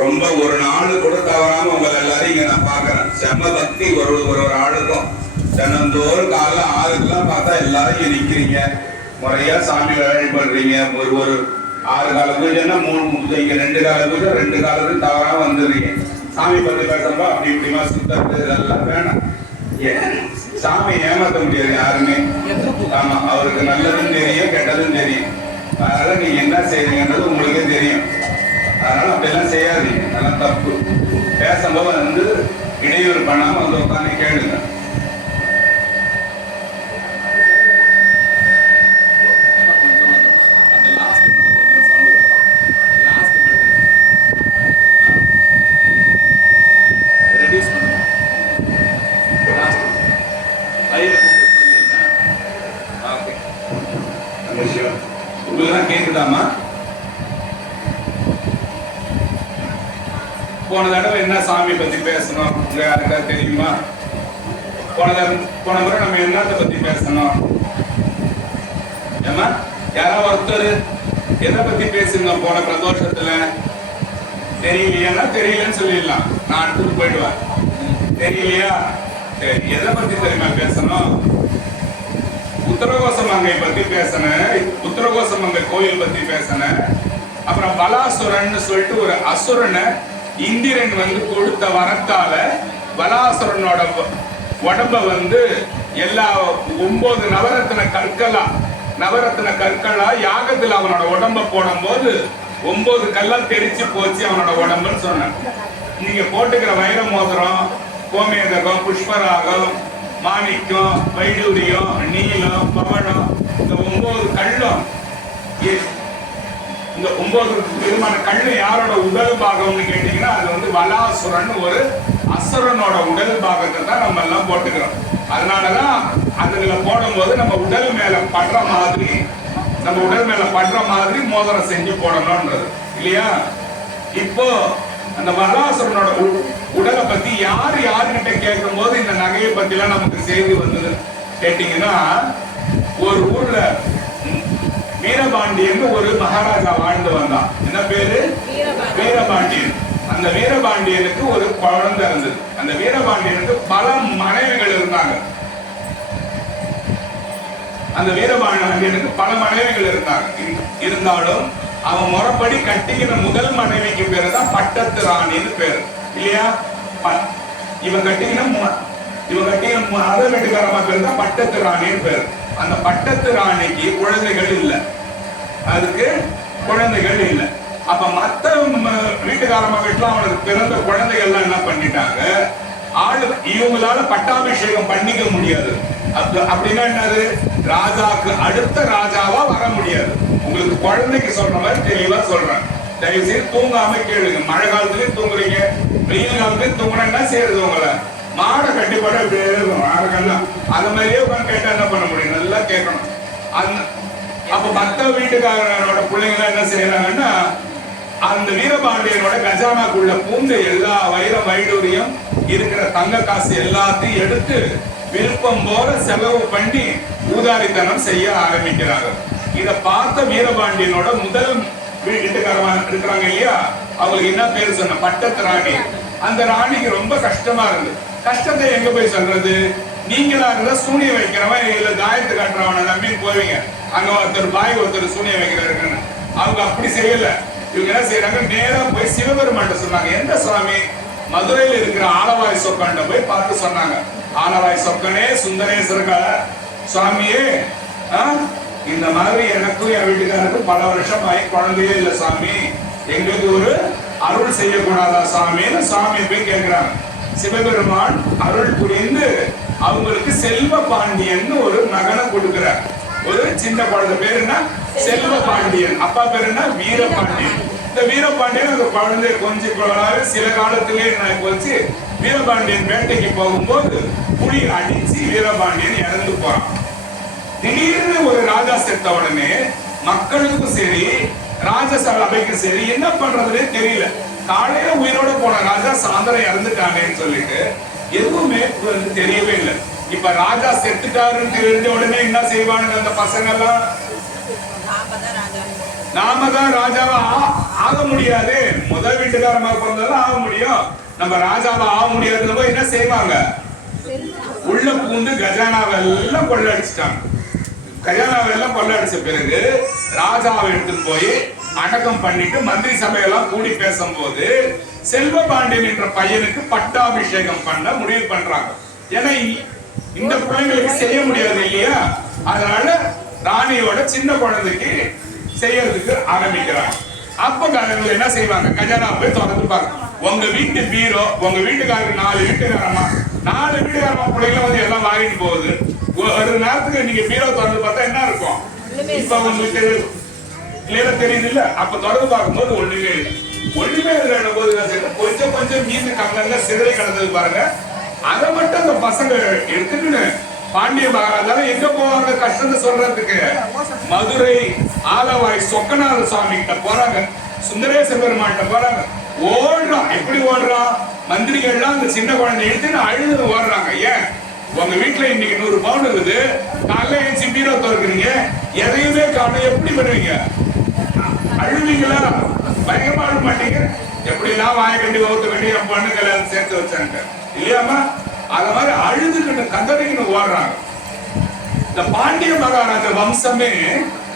ரொம்ப ஒரு நாள் கூட தவறாம உங்களை எல்லாரும் இங்க நான் பாக்குறேன். செம்ம பக்தி ஒரு ஒரு ஆளுக்கும். தினந்தோறும் காலைல 6க்குலாம் பார்த்தா எல்லாரும் இங்க நிக்கிறீங்க, முறையா சாமி வழிபடுறீங்க. ஒரு 6 கால பூஜைன்னா 3 பூஜை, இங்க 2 கால பூஜை, 2 காலத்துக்கு தவறாம வந்துடுறீங்க. சாமி பத்தி பேசுறப்ப அப்படி இப்படிமா சுத்தறது இதெல்லாம் வேணாம். சாமி ஏமாத்த முடியாது யாருமே. ஆமா, அவருக்கு நல்லதும் தெரியும் கெட்டதும் தெரியும். அதனால நீங்க என்ன செய்றீங்கன்றது உங்களுக்கே தெரியும். அதனால அப்படியெல்லாம் செய்யாதீங்க, அதெல்லாம் தப்பு. பேசும்போது வந்து இடையூறு பண்ணாம வந்து உட்காந்து கேளுங்க. கேக்குதாமா? போன தடவை என்ன சாமி பத்தி பேசணும் யாருக்கா தெரியுமா? போன முறை நம்ம என்னத்தை பத்தி பேசணும்? ஏமா யாராவது ஒருத்தர் எதை பத்தி பேசுங்க போன பிரதோஷத்துல? தெரியலையா? தெரியலன்னு சொல்லிடலாம், நான் அடுத்துட்டு போயிடுவேன். தெரியலையா? சரி, எதை பத்தி தெரியுமா பேசணும்? உத்தரகோசமங்கை பத்தி பேசினேன். உத்தரகோசமங்கை கோயில் பத்தி பேசினேன். அப்புறம் பலாசுரன் சொல்லிட்டு ஒரு அசுரனை இந்திரன் வந்து கொடுத்த வரத்தால பலாசுரனோட உடம்ப வந்து எல்லா 9 நவரத்ன கற்களா யாகத்துல அவனோட உடம்ப போடும் போது 9 கல்லா தெரிச்சு போச்சு அவனோட உடம்புன்னு சொன்னேன். நீங்க போட்டுக்கிற வைர மோதிரம், கோமேதகம், புஷ்பராகம், மாணிக்கம், வைடூரியம், நீலம், பவழம், இந்த 9 கல்லும், இந்த 9 விதமான கல்லு யாரோட உடல் பாகம்னு கேட்டீங்கன்னா அது வந்து வலாசுரன் ஒரு அசுரனோட உடல் பாகத்தை தான் நம்ம எல்லாம் போட்டுக்கிறோம். அதனாலதான் அதுல போடும்போது நம்ம உடல் மேல படுற மாதிரி மோதிரம் செஞ்சு போடணும்ன்றது இல்லையா? இப்போ அந்த வலாசுரனோட உடலை பத்தி யாருகிட்ட கேட்கும் போது இந்த நகையை பத்தி எல்லாம் நமக்கு செய்தி வந்தது கேட்டீங்கன்னா, ஒரு ஊர்ல வீரபாண்டியன் ஒரு மகாராஜா வாழ்ந்து வந்தான். என்ன பேரு? வீரபாண்டியன். அந்த வீரபாண்டியனுக்கு ஒரு குழந்தை இருந்தது. அந்த வீரபாண்டியனுக்கு பல மனைவிகள் இருந்தாங்க. இருந்தாலும் அவன் முறைப்படி கட்டிக்கிற முதல் மனைவிக்கு பேரு தான் பட்டத்து ராணின்னு பேரு இல்லையா? இவன் கட்டிக்கிற அத வீட்டுக்காரமா பேரு தான் பட்டத்து ராணின்னு பேரு. அந்த பட்டத்து ராணிக்கு குழந்தைகள் இல்லை, அதுக்கு குழந்தைகள் இல்லை. அப்ப மத்த வீட்டுக்காரமா வீட்டுல அவனுக்கு பிறந்த குழந்தைகள்லாம் என்ன பண்ணிட்டாங்க, இவங்களால பட்டாபிஷேகம் பண்ணிக்க முடியாது. அப்படின்னா என்னது, ராஜாக்கு அடுத்த ராஜாவா வர முடியாது. உங்களுக்கு குழந்தைக்கு சொல்ற மாதிரி தெளிவா சொல்றேன். தயவு செய்து தூங்காம கேளுங்க. மழை காலத்துலயும் தூங்குறீங்க, வெயில் காலத்துலயும் தூங்குறேன்னா செய்யறது உங்களை மாடை கட்டிப்பட மாடெல்லாம் அந்த மாதிரியே உட்காந்து கேட்டா என்ன பண்ண முடியும்? நல்லா கேட்கணும். அப்ப மத்த வீட்டுக்காரனோட பிள்ளைங்க என்ன செய்யறாங்கன்னா, அந்த வீரபாண்டியனோட கஜானாக்குள்ள பூந்து எல்லா வைரம் வைடூரியம் இருக்கிற தங்க காசு எல்லாத்தையும் எடுத்து விருப்பம் போல செலவு பண்ணி ஊதாரித்தனம் செய்ய ஆரம்பிக்கிறாங்க. இத பார்த்த வீரபாண்டியனோட முதல் வீட்டுக்காரமா இருக்கிறாங்க இல்லையா, அவங்களுக்கு என்ன பேரு சொன்ன? பட்டத்து ராணி. அந்த ராணிக்கு ரொம்ப கஷ்டமா இருந்து, கஷ்டத்தை எங்க போய் சொல்றது? நீங்களா இருந்தா சூனிய வைக்கிறவன் இல்ல தாயத்து காட்டுறவன நம்பின்னு போவீங்க. அங்க ஒருத்தர் சூனிய வைக்கிறாருன்னு. அவங்க அப்படி செய்யல. இவங்க என்ன செய்யறாங்க, நேரா போய் சிவபெருமான் சொன்னாங்க. எந்த சுவாமி? மதுரையில் இருக்கிற ஆலவாய் சொக்கண்ட போய் பார்த்து சொன்னாங்க. ஆலவாய் சொக்கனே, சுந்தரேஸ்வரகால சுவாமியே, இந்த மாதிரி எனக்கும் என் வீட்டுக்காருக்கும் பல வருஷம் ஆகி குழந்தையே இல்லை சாமி, எங்களுக்கு ஒரு அருள் செய்யக்கூடாதா சாமின்னு சாமி போய் கேட்கிறாங்க. சிவபெருமான் அருள் புரிந்து அவங்களுக்கு செல்வ பாண்டியன் ஒரு மகனை கொடுக்கிறார். ஒரு சின்ன குழந்தை பேர் என்ன? செல்வ பாண்டியன். அப்பா பேர் என்ன? வீரபாண்டியன். இந்த வீரபாண்டியன் அந்த குழந்தை கொஞ்சம் சில காலத்திலே வச்சு வீரபாண்டியன் வேட்டைக்கு போகும்போது புலி அடிச்சு வீரபாண்டியன் இறந்து போறான். திடீர்னு ஒரு ராஜா செத்த உடனே மக்களுக்கும் சரி ராஜசபைக்கும் சரி என்ன பண்றதுன்னே தெரியல. காலையில உயிரோட போன ராஜா சாயந்தரம் இறந்துட்டானேன்னு சொல்லிட்டு எதுவுமே தெரியவே இல்லை. இப்ப ராஜா செத்துட்டாருன்னு தெரிஞ்ச உடனே என்ன செய்வானுங்க அந்த பசங்க எல்லாம்? நாம தான் ராஜாவா ஆக முடியாது. முதல் வீட்டுக்கார வீட்டுக்காரமா பிறந்தாலும் ஆக முடியும், நம்ம ராஜாவா ஆக முடியாதுன்னு என்ன செய்வாங்க, உள்ள பூந்து கஜானாவெல்லாம் கொள்ளடிச்சிட்டாங்க. கஜானாவெல்லாம் கொள்ளடிச்ச பிறகு ராஜாவை எடுத்துட்டு போய் அடக்கம் பண்ணிட்டு மந்திரி சபையெல்லாம் கூடி பேசும்போது செல்வ பாண்டியன் என்ற பையனுக்கு பட்டாபிஷேகம் பண்ண முடிவு பண்றாங்க. ஏன்னா இந்த பிள்ளைங்களுக்கு செய்ய முடியாது இல்லையா, அதனால ராணியோட சின்ன குழந்தைக்கு செய்யறதுக்கு ஆரம்பிக்கிறாங்க. அப்ப என்ன செய்வாங்க, கஜானா போய் திறந்துப்பாங்க. உங்க வீட்டு பீரோ, உங்க வீட்டுக்காரருக்கு 4 வீட்டுக்காரமா 4 வீட்டுக்காரமா பிள்ளைங்க வந்து எல்லாம் வாங்கிட்டு போகுது. ஒரு நேரத்துக்கு நீங்க பீரோ திறந்து பார்த்தா என்ன இருக்கும், இப்ப உங்களுக்கு கிளியரா தெரியுது இல்ல. அப்ப திறந்து பார்க்கும்போது ஒண்ணுமே இல்லை. ஒண்ணுமே இல்லைன்ன போது கொஞ்சம் கொஞ்சம் மீது கங்கங்க சிதறி கிடந்தது பாருங்க. அதை மட்டும் அந்த பசங்க எடுத்துட்டு பாண்டிய மகாராஜால எங்க போவாங்க கஷ்டத்தை சொல்றதுக்கு, மதுரை ஆலவாய் சொக்கநாத சுவாமி கிட்ட போறாங்க, சுந்தரேச பெருமாள்கிட்ட போறாங்க. ஓடுறான். எப்படி ஓடுறான், மந்திரிகள்லாம் அந்த சின்ன குழந்தை எடுத்து அழுது ஓடுறாங்க. ஏன், உங்க வீட்டுல இன்னைக்கு 100 பவுன் இருக்குது, காலைல ஏன் பீரோ திறக்கிறீங்க, எதையுமே காணும், எப்படி பண்ணுவீங்க, அழுவீங்களா, பயங்கரமா அழுவ மாட்டீங்க, எப்படிலாம் வாய கண்டி வகுத்த கண்டி என் பொண்ணுங்களை சேர்த்து வச்சாங்க இல்லையாமா, அத மாதிரி அழுதுகிட்டு கதறிக்கிட்டு ஓடுறாங்க. இந்த பாண்டிய மகாராஜ வம்சமே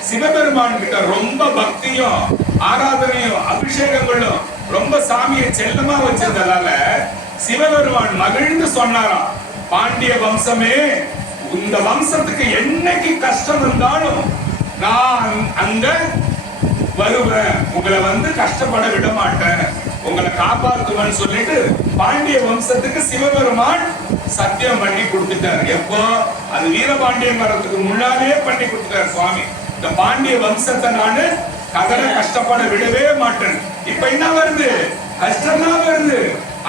சிவபெருமான் கிட்ட ரொம்ப பக்தியும் ஆராதனையும் அபிஷேகங்களும் ரொம்ப சாமியை செல்லமா வச்சதால சிவபெருமான் மகிழ்ந்து சொன்னாராம், பாண்டிய வம்சமே, இந்த வம்சத்துக்கு என்னைக்கு கஷ்டம் இருந்தாலும் நான் அங்க வருவேன், உங்களை வந்து கஷ்டப்பட விட மாட்டேன், உங்களை காப்பாற்றுவேன்னு சொல்லிட்டு பாண்டிய வம்சத்துக்கு சிவபெருமான் சத்தியம் பண்ணி கொடுத்துட்டாரு. எப்போ, அது வீரபாண்டியன் வரத்துக்கு முன்னாலே பண்ணி கொடுத்துட்டாரு சுவாமி. இந்த பாண்டிய வம்சத்தை நானு கதற கஷ்டப்பட விடவே மாட்டேன். இப்ப என்ன வருது, கஷ்டம் தான் வருது,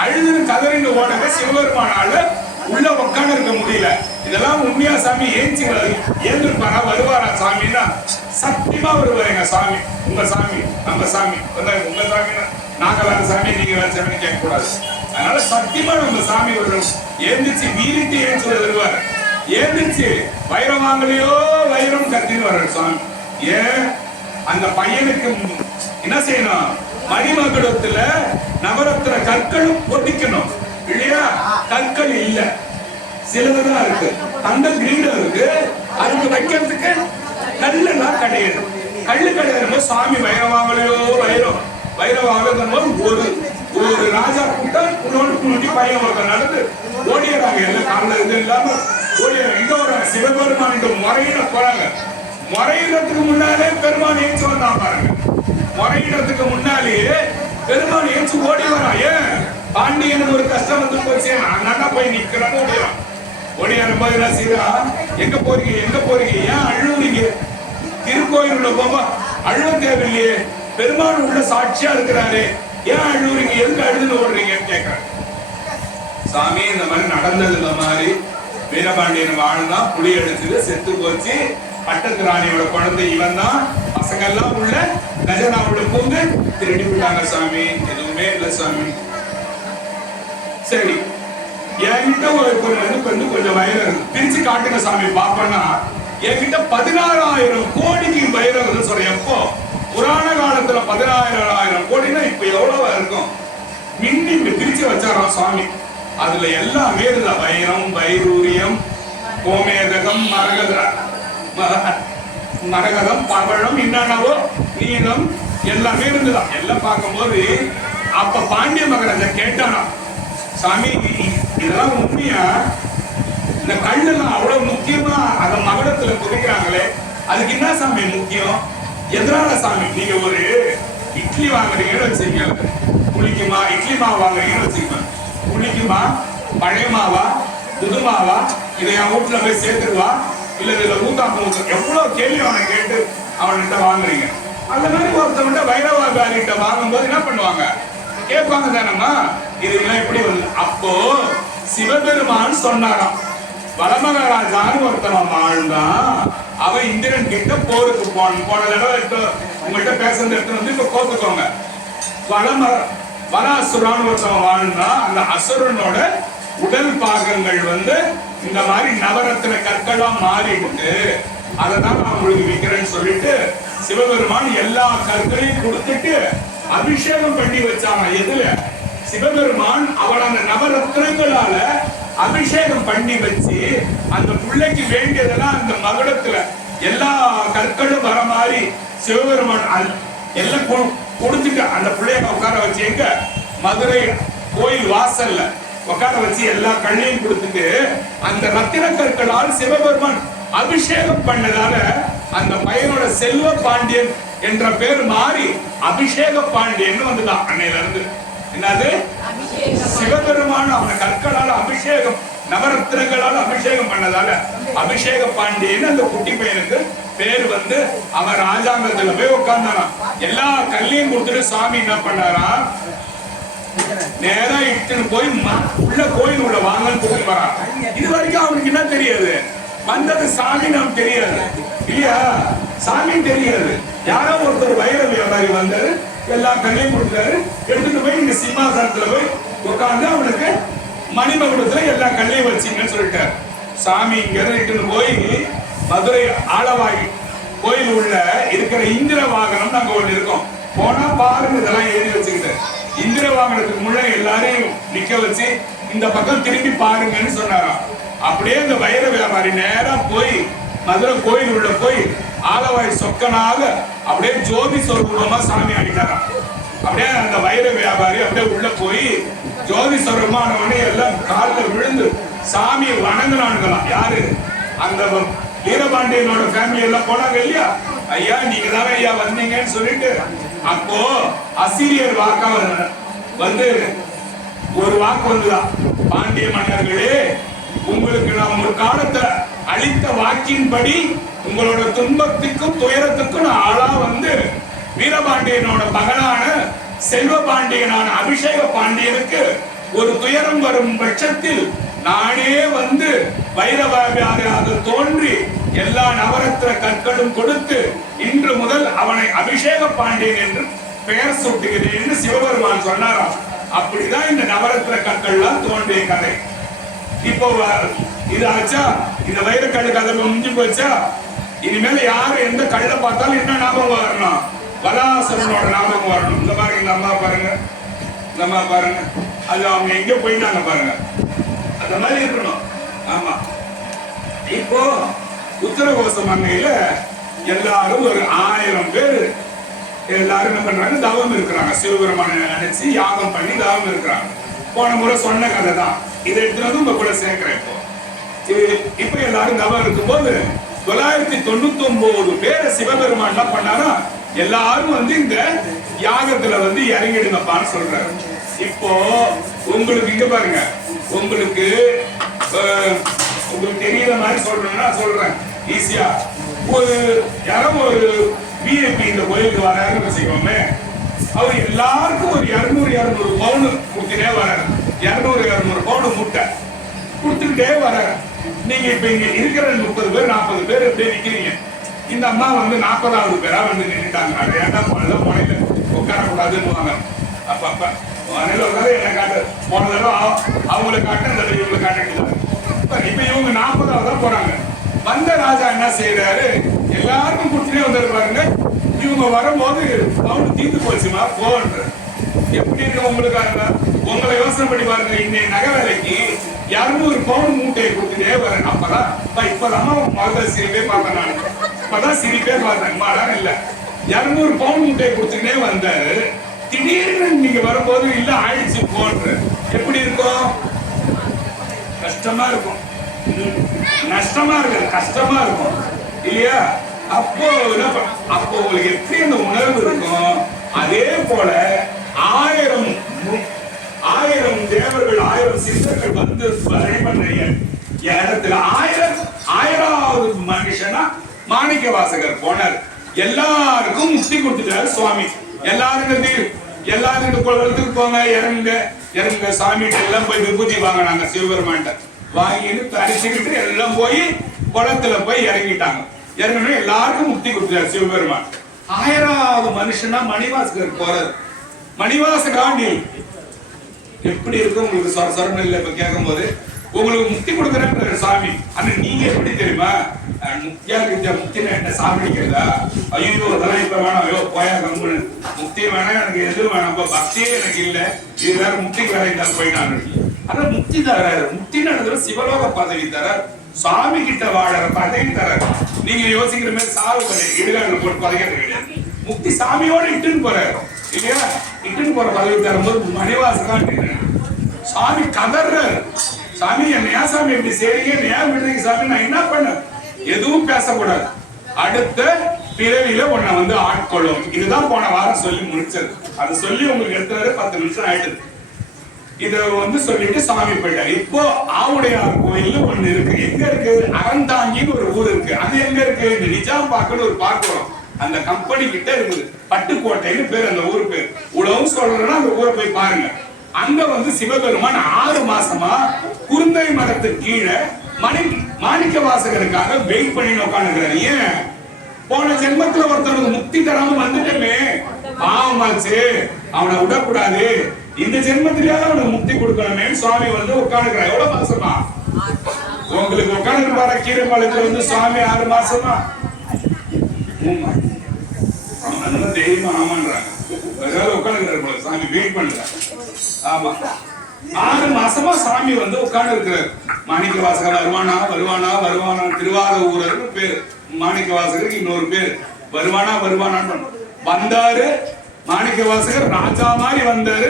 அழுது கதறின்னு ஓடவே சிவபெருமானால உள்ள உட்காந்து இருக்க முடியல. இதெல்லாம் உண்மையா சாமி ஏந்திருப்பாரா, வருவாரா சாமின்னா, சத்தியமா வருவாருங்க சாமி. உங்க சாமி நம்ம சாமி, உங்க சாமின்னா நாங்க வேற சாமி நீங்க வேற சாமி கேட்க கூடாது. அதனால சத்தியமா நம்ம சாமி வரும், ஏந்திரிச்சு வீரிட்டு ஏன் சொல்ல வருவார், ஏந்திரிச்சு வைரம் வாங்கலையோ வைரம் கத்தின்னு வர்றாரு சுவாமி. ஏன், அந்த பையனுக்கு என்ன செய்யணும், மணிமகுடத்துல நவரத்ன கற்களும் பொதிக்கணும் இல்லையா, கற்கள் இல்ல, சிலதுதான் இருக்கு, அந்த கிரீடம் இருக்கு, அதுக்கு வைக்கிறதுக்கு கல்லெல்லாம் கிடையாது. கல்லு கிடையாது. சாமி வைரம் வாங்கலையோ வைரம் வாங்கலும் ஒரு ராஜா கூட்டம் முன்னாடி பையன் ஒருத்தர் நடந்து ஓடிடுறாங்க. எல்லாம் காலில் இது இல்லாம ஓடிடுறாங்க. எங்க ஒரு சிவபெருமான் முறையிட போறாங்க. முறையிடத்துக்கு முன்னாலே பெருமான் ஏச்சு வந்தான் பாருங்க. முறையிடத்துக்கு முன்னாலேயே பெருமான் ஏச்சு ஓடி வரான். ஏன், பாண்டியனுக்கு ஒரு கஷ்டம் வந்து போச்சு, அண்ணா போய் நிக்கிறான்னு ஓடிடும். ஓடியாரும் போது என்ன செய்யறா, எங்க போறீங்க ஏன் அழுவுறீங்க, திருக்கோயிலுள்ள போமா அழுவ தேவையில்லையே, பெருமான் உள்ள சாட்சியா இருக்கிறாரு, ஏன் அழுவுறீங்க, எதுக்கு அழுதுன்னு ஓடுறீங்கன்னு கேட்கறாரு. சாமி, இந்த மாதிரி நடந்தது, இந்த மாதிரி வீரபாண்டியன் வாழ்ந்தான், புலி அடிச்சது செத்து போச்சு, பட்டத்து ராணியோட குழந்தை இவன் தான், பசங்க எல்லாம் உள்ள கஜனாவோட பூந்து திருடி விட்டாங்க சாமி, எதுவுமே இல்லை சாமி. சரி, என்கிட்ட கொஞ்சம் வைரம் பிரிச்சு காட்டுங்க சாமி பாப்பனா, என்கிட்ட 16,000 கோடிக்கு வைரம் சொல்றேன். எப்போ, புராண காலத்துல 16,000 கோடினா இப்ப எவ்வளவா இருக்கும், மின்னி பிரிச்சு வச்சாராம் சுவாமி. அதுல எல்லாமே இருந்தா, வைரம், வைரூரியம், கோமேதகம், மரகதம், பவழம், என்னவோ நீளம் எல்லாமே இருந்துதான். எல்லாம் பார்க்கும்போது அப்ப பாண்டிய மகாராஜா கேட்டானா, சாமி இதெல்லாம் உண்மையா, இந்த கல்லெல்லாம் அவ்வளவு முக்கியமா அந்த மகுடத்துல குதிக்கிறாங்களே, அதுக்கு என்ன சாமி முக்கியம், எதனால சாமி, நீங்க ஒரு இட்லி வாங்குறீங்கன்னு வச்சுக்கீங்க, புளிக்குமா, இட்லி மாவு வாங்குறீங்கன்னு வச்சுக்கோங்க, புளிக்குமா, பழைய மாவா, புது மாவா, இதை என் வீட்டுல போய் சேர்த்துருவா, இல்ல இதுல ஊத்தாப்பம் ஊத்த, எவ்வளவு கேள்வி அவனை கேட்டு அவன்கிட்ட வாங்குறீங்க. அந்த மாதிரி ஒருத்தவன்கிட்ட வைரவாகிட்ட வாங்கும்போது என்ன பண்ணுவாங்க, கேட்பாங்க தானம்மா, இதெல்லாம் எப்படி வந்து. அப்போ சிவபெருமான் சொன்னாராம், வளமகராஜான்னு ஒருத்தவன் வாழ்ந்தான், அவன் இந்திரன் கிட்ட போருக்கு போன தடவை உங்கள்கிட்ட பேசுறது எடுத்து வந்து இப்ப கோத்துக்கோங்க. வராசுரான்னு ஒருத்தவன் வாழ்ந்தான், அந்த அசுரனோட உடல் பாகங்கள் வந்து இந்த மாதிரி நவரத்ன கற்களா மாறிட்டு அதை தான் நான் உங்களுக்கு விற்கிறேன்னு சொல்லிட்டு சிவபெருமான் எல்லா கற்களையும் கொடுத்துட்டு அபிஷேகம் பண்ணி வச்சாங்க. எதுல? சிவபெருமான் அவன் அந்த நவரத்னங்களால அபிஷேகம் பண்ணி வச்சு அந்த பிள்ளைக்கு வேண்டியதெல்லாம் அந்த மகுடத்துல எல்லா கற்களும் வர மாதிரி சிவபெருமான் எல்லாம் கொடுத்துட்டு அந்த பிள்ளைய உட்கார வச்சு எங்க மதுரை கோயில் வாசல்ல உட்கார வச்சு எல்லா கண்ணையும் கொடுத்துட்டு அந்த ரத்தின கற்களால் சிவபெருமான் அபிஷேகம் பண்ணதால அந்த பையனோட செல்வ பாண்டியன் என்ற பேர் மாறி அபிஷேக பாண்டியன் வந்துதான் அன்னையில இருந்து. என்னது? சிவபெருமான் அவன கற்களால் அபிஷேகம் நவரத்னங்களால் அபிஷேகம் பண்ணதால அபிஷேக பாண்டியன் அந்த குட்டி பையனுக்கு பேர் வந்து அவன் ராஜாங்கத்துல போய் உட்கார்ந்தானா. எல்லா கல்லையும் கொடுத்துட்டு சாமி என்ன பண்ணாரா, நேரா இட்டுன்னு போய் உள்ள கோயில் உள்ள வாங்கன்னு கூப்பிட்டு வரான். இது வரைக்கும் அவனுக்கு என்ன தெரியாது, வந்தது சாமி நாம் தெரியாது இல்லையா, சாமி தெரியாது. யாரோ ஒருத்தர் வைர வியாபாரி வந்தாரு, எல்லா கல்லையும் கொடுத்தாரு, எடுத்துட்டு போய் இங்க சிம்மாசனத்துல போய் உட்கார்ந்து அவனுக்கு மணிமகுடத்துல எல்லா கல்லையும் வச்சிங்கன்னு சொல்லிட்டாரு. சாமி இங்க இட்டுன்னு போய் மதுரை ஆளவாய் கோயில் உள்ள இருக்கிற இந்திர வாகனம் நாங்க ஒண்ணு இருக்கோம், போனா பாருங்க இதெல்லாம் எழுதி வச்சுக்கிட்டு இந்திர வாகனத்துக்கு முன்ன எல்லாரையும் நிக்க வச்சு இந்த பக்கம் திரும்பி பாருங்கன்னு சொன்னாராம். அப்படியே இந்த வைர வியாபாரி நேரா போய் மதுரை கோயில் உள்ள போய் ஆலவாய் சொக்கனாக அப்படியே ஜோதி சொரூபமா சாமி அடிக்கிறாராம். அப்படியே அந்த வைர வியாபாரி அப்படியே உள்ள போய் ஜோதி சொரூபமானவனே எல்லாம் காலில் விழுந்து சாமியை வணங்கினான்களாம். யாரு? அந்த வீரபாண்டியனோட ஃபேமிலி எல்லாம் போனாங்க இல்லையா, ஐயா நீங்க தானே ஐயா வந்தீங்கன்னு சொல்லிட்டு அப்போ அசிரியர் வாக்கா வந்து ஒரு வாக்கு வந்துதான், பாண்டிய மன்னர்களே உங்களுக்கு நாம் ஒரு காலத்தை அளித்த வாக்கின்படி உங்களோட துன்பத்துக்கும் துயரத்துக்கும் நான் ஆளா வந்து வீரபாண்டியனோட மகனான செல்வ பாண்டியனான அபிஷேக பாண்டியனுக்கு ஒரு துயரம் வரும் பட்சத்தில் நானே வந்து வைரவாக தோன்றி எல்லா நவரத்ன கற்களும் கொடுத்து இன்று முதல் அவனை அபிஷேக பாண்டியன் என்று பெயர் சூட்டுகிறேன் என்று சிவபெருமான் சொன்னாராம். அப்படிதான் இந்த நவரத்ன கற்கள்லாம் தோன்றிய கதை. இப்போ இது ஆச்சா, இந்த வைரக்கல்லு கதை முடிஞ்சு போச்சா. இனிமேல் யாரு எந்த கல்லை பார்த்தாலும் என்ன ஞாபகம் வரணும், வராசரனோட ஞாபகம் வரணும். இந்த பாருங்க, இந்த அம்மா பாருங்க, இந்த அம்மா பாருங்க, அது அவங்க எங்க போயிட்டாங்க பாருங்க, அந்த மாதிரி இருக்கணும். ஆமா, இப்போ உத்தரகோச மண்ணையில எல்லாரும் ஒரு 1000 பேர் எல்லாரும் என்ன பண்றாங்க, தவம் இருக்கிறாங்க. சிவபெருமான நினைச்சு யாகம் பண்ணி தவம் இருக்கிறாங்க. போன முறை சொன்ன கதை தான், இதை எடுத்து வந்து உங்க கூட சேர்க்கிறேன். இப்போ எல்லாரும் தவம் இருக்கும்போது 999 பேரை சிவபெருமான் என்ன பண்ணாரா, எல்லாரும் வந்து இந்த யாகத்துல வந்து இறங்கிடுங்கப்பான்னு சொல்றாரு. இப்போ உங்களுக்கு இங்க பாருங்க, உங்களுக்கு தெரியற மாதிரி சொல்றேன்னா சொல்றேன் ஈஸியா. ஒரு யாரோ ஒரு விஐபி இந்த கோயிலுக்கு வராருன்னு வச்சுக்கோமே, அவர் எல்லாருக்கும் ஒரு 200 பவுன் கொடுத்துட்டே வர்றாரு. 200 பவுன் முட்டை கொடுத்துக்கிட்டே வர்றாரு. நீங்க இப்ப இங்க இருக்கிற 30 பேர் 40 பேர் அப்படியே நிக்கிறீங்க. இந்த அம்மா வந்து 40வது பேரா வந்து நின்றுட்டாங்க. அது ஏன்டா முனையில உட்காரக்கூடாதுன்னு அப்ப அப்ப முனையில உட்கார என்ன காட்டு, போன தடவை அவங்களை காட்டு, அந்த இவங்களை காட்டிட்டு இப்ப இவங்க 40வது போறாங்க. வந்த ராஜா என்ன செய்யறாரு, எல்லாருக்கும் கொடுத்துட்டே வந்தாரு பாருங்க. இவங்க வரும்போது பவுன் தீர்ந்து போச்சுமா போன்ற எப்படி இருக்கு உங்களுக்கு, உங்களை யோசனை பண்ணி பாருங்க. இன்னைய நகை வேலைக்கு 200 பவுன் மூட்டையை கொடுத்துட்டே வரேன். அப்பதான் இப்பதான் முதல்ல சிரிப்பே பார்த்தேன், நான் இப்பதான் சிரிப்பே பார்த்தேன், மாடான இல்ல. 200 பவுன் மூட்டையை கொடுத்துட்டே வந்தாரு. திடீர்னு நீங்க வரும்போது இல்ல ஆயிடுச்சு போன்ற எப்படி இருக்கும், கஷ்டமா இருக்கும், நஷ்டமா இருக்கு, கஷ்டமா இருக்கும் இல்லையா. அப்போ அப்போ உங்களுக்கு எப்படி அந்த உணர்வு இருக்கும், அதே போல 1000 தேவர்கள் 1000 சித்தர்கள் வந்து இடத்துல 1000வது மனுஷனா மாணிக்க வாசகர் போனார். எல்லாருக்கும் முக்தி கொடுத்துட்டாரு சுவாமி. எல்லாரும் குளத்துக்கு போங்க, இறங்குங்க சாமிகிட்ட எல்லாம் போய் விபூதி வாங்கினாங்க. சிவபெருமான் வாங்கிட்டு தரிச்சுக்கிட்டு எல்லாம் போய் குளத்துல போய் இறங்கிட்டாங்க. இறங்கணும் எல்லாருக்கும் முக்தி கொடுத்தாரு சிவபெருமான். 1000வது மனுஷனா மணிவாசகர் போறாரு. மணிவாசகாண்டி எப்படி இருக்கும் உங்களுக்கு சொரன்னு இல்லை இப்ப கேட்கும் போது. உங்களுக்கு முக்தி கொடுக்குறேன் சாமி. ஆனா நீங்க எப்படி தெரியுமா, முக்தியா இருக்க முக்தினா என்ன சாப்பிடுக்கிறதா? ஐயோ அதெல்லாம் இப்ப வேணாம், ஐயோ போயா கம்முன்னு, முக்தி வேணாம், எனக்கு எதுவும் வேணாம், பக்தியே எனக்கு இல்லை, இது வேற முக்திக்கு வேற இருந்தாலும் போயிட்டான்னு. ஆனா முக்தி தராரு. முக்தி நடந்துற சிவலோக பதவி தரார், சுவாமி கிட்ட வாழற பதவி தராரு. நீங்க யோசிக்கிற மாதிரி சாவு கிடையாது, இடுகாடுல போட்டு பதவிக்கிறது கிடையாது. முக்தி சாமியோட இட்டுன்னு போறாரு இல்லையா? இட்டுன்னு போற பதவி தரும்போது மணிவாசகா சாமி கதர்றாரு. சாமி என்ன சாமி எப்படி செய்றீங்க, ஏன் விடுறீங்க சாமி, நான் என்ன பண்ண? எதுவும் பேசக்கூடாது. அடுத்த பிறவியில உன்னை வந்து ஆட்கொள்ளும். இதுதான் போன வாரம் சொல்லி முடிச்சது. அது சொல்லி உங்களுக்கு எடுத்துறாரு 10 நிமிஷம் ஆயிடுது. இத வந்து சொல்லிட்டு சாமி போயிட்டாரு. இப்போ ஆவுடையார் கோயில் ஒண்ணு இருக்கு. எங்க இருக்கு? அறந்தாங்கின்னு ஒரு ஊர் இருக்கு. அது எங்க இருக்கு? இந்த நிஜாம்பாக்குன்னு ஒரு பார்க்கிறோம், அந்த கம்பெனி கிட்ட இருக்குது. பட்டுக்கோட்டைன்னு பேர் அந்த ஊர் பேர். உழவும் சொல்றேன்னா அந்த ஊரை போய் பாருங்க. அங்க வந்து சிவபெருமான் 6 மாசமா குருந்தை மரத்துக்கு கீழே மாணிக்க வாசகருக்காக வெயிட் பண்ணி உட்காந்துக்கிறாரு. ஏன்? போன ஜென்மத்துல ஒருத்தனுக்கு முக்தி தராம வந்துட்டமே, பாவமாச்சு, அவனை விடக்கூடாது, இந்த ஜென்மத்திலேயாவது அவனுக்கு முக்தி கொடுக்கணுமே சுவாமி வந்து உட்காந்துக்கிறார். எவ்வளவு மாசமா உங்களுக்கு உட்காந்து பாரு, கீரைப்பாளையத்துல வந்து சுவாமி 6 மாசமா தெய்வமா ஆமான்றாங்க. உட்காந்துக்கிறாரு சாமி, வெயிட் பண்றாரு. ஆமா 6 மாசமா சாமி வந்து உட்கார்ந்து இருக்கிறார். மாணிக்க வாசகர் வருவானா வருவானா வருவானா, திருவாரூரர் பேரு மாணிக்க வாசகருக்கு இன்னொரு பேர். வருவானா வருவானான்னு வந்தாரு. மாணிக்க வாசகர் ராஜா மாதிரி வந்தாரு,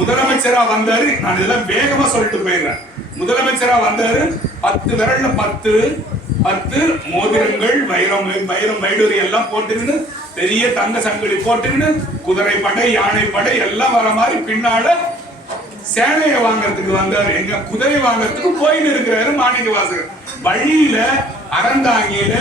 முதலமைச்சரா வந்தாரு. நான் இதெல்லாம் வேகமா சொல்லிட்டு போயிடுறேன். முதலமைச்சரா வந்தாரு. 10 விரல்ல 10 மோதிரங்கள், வைரம் வைடூரி எல்லாம் போட்டுக்கிட்டு, பெரிய தங்க சங்கிலி போட்டுக்கிட்டு, குதிரை படை யானை படை எல்லாம் வர மாதிரி பின்னால சேனையை வாங்கறதுக்கு வந்தாரு. எங்க குதிரை வாங்கறதுக்கு போயின்னு இருக்கிறாரு மாணிக்க வாசகர். வழியில அறந்தாங்கியில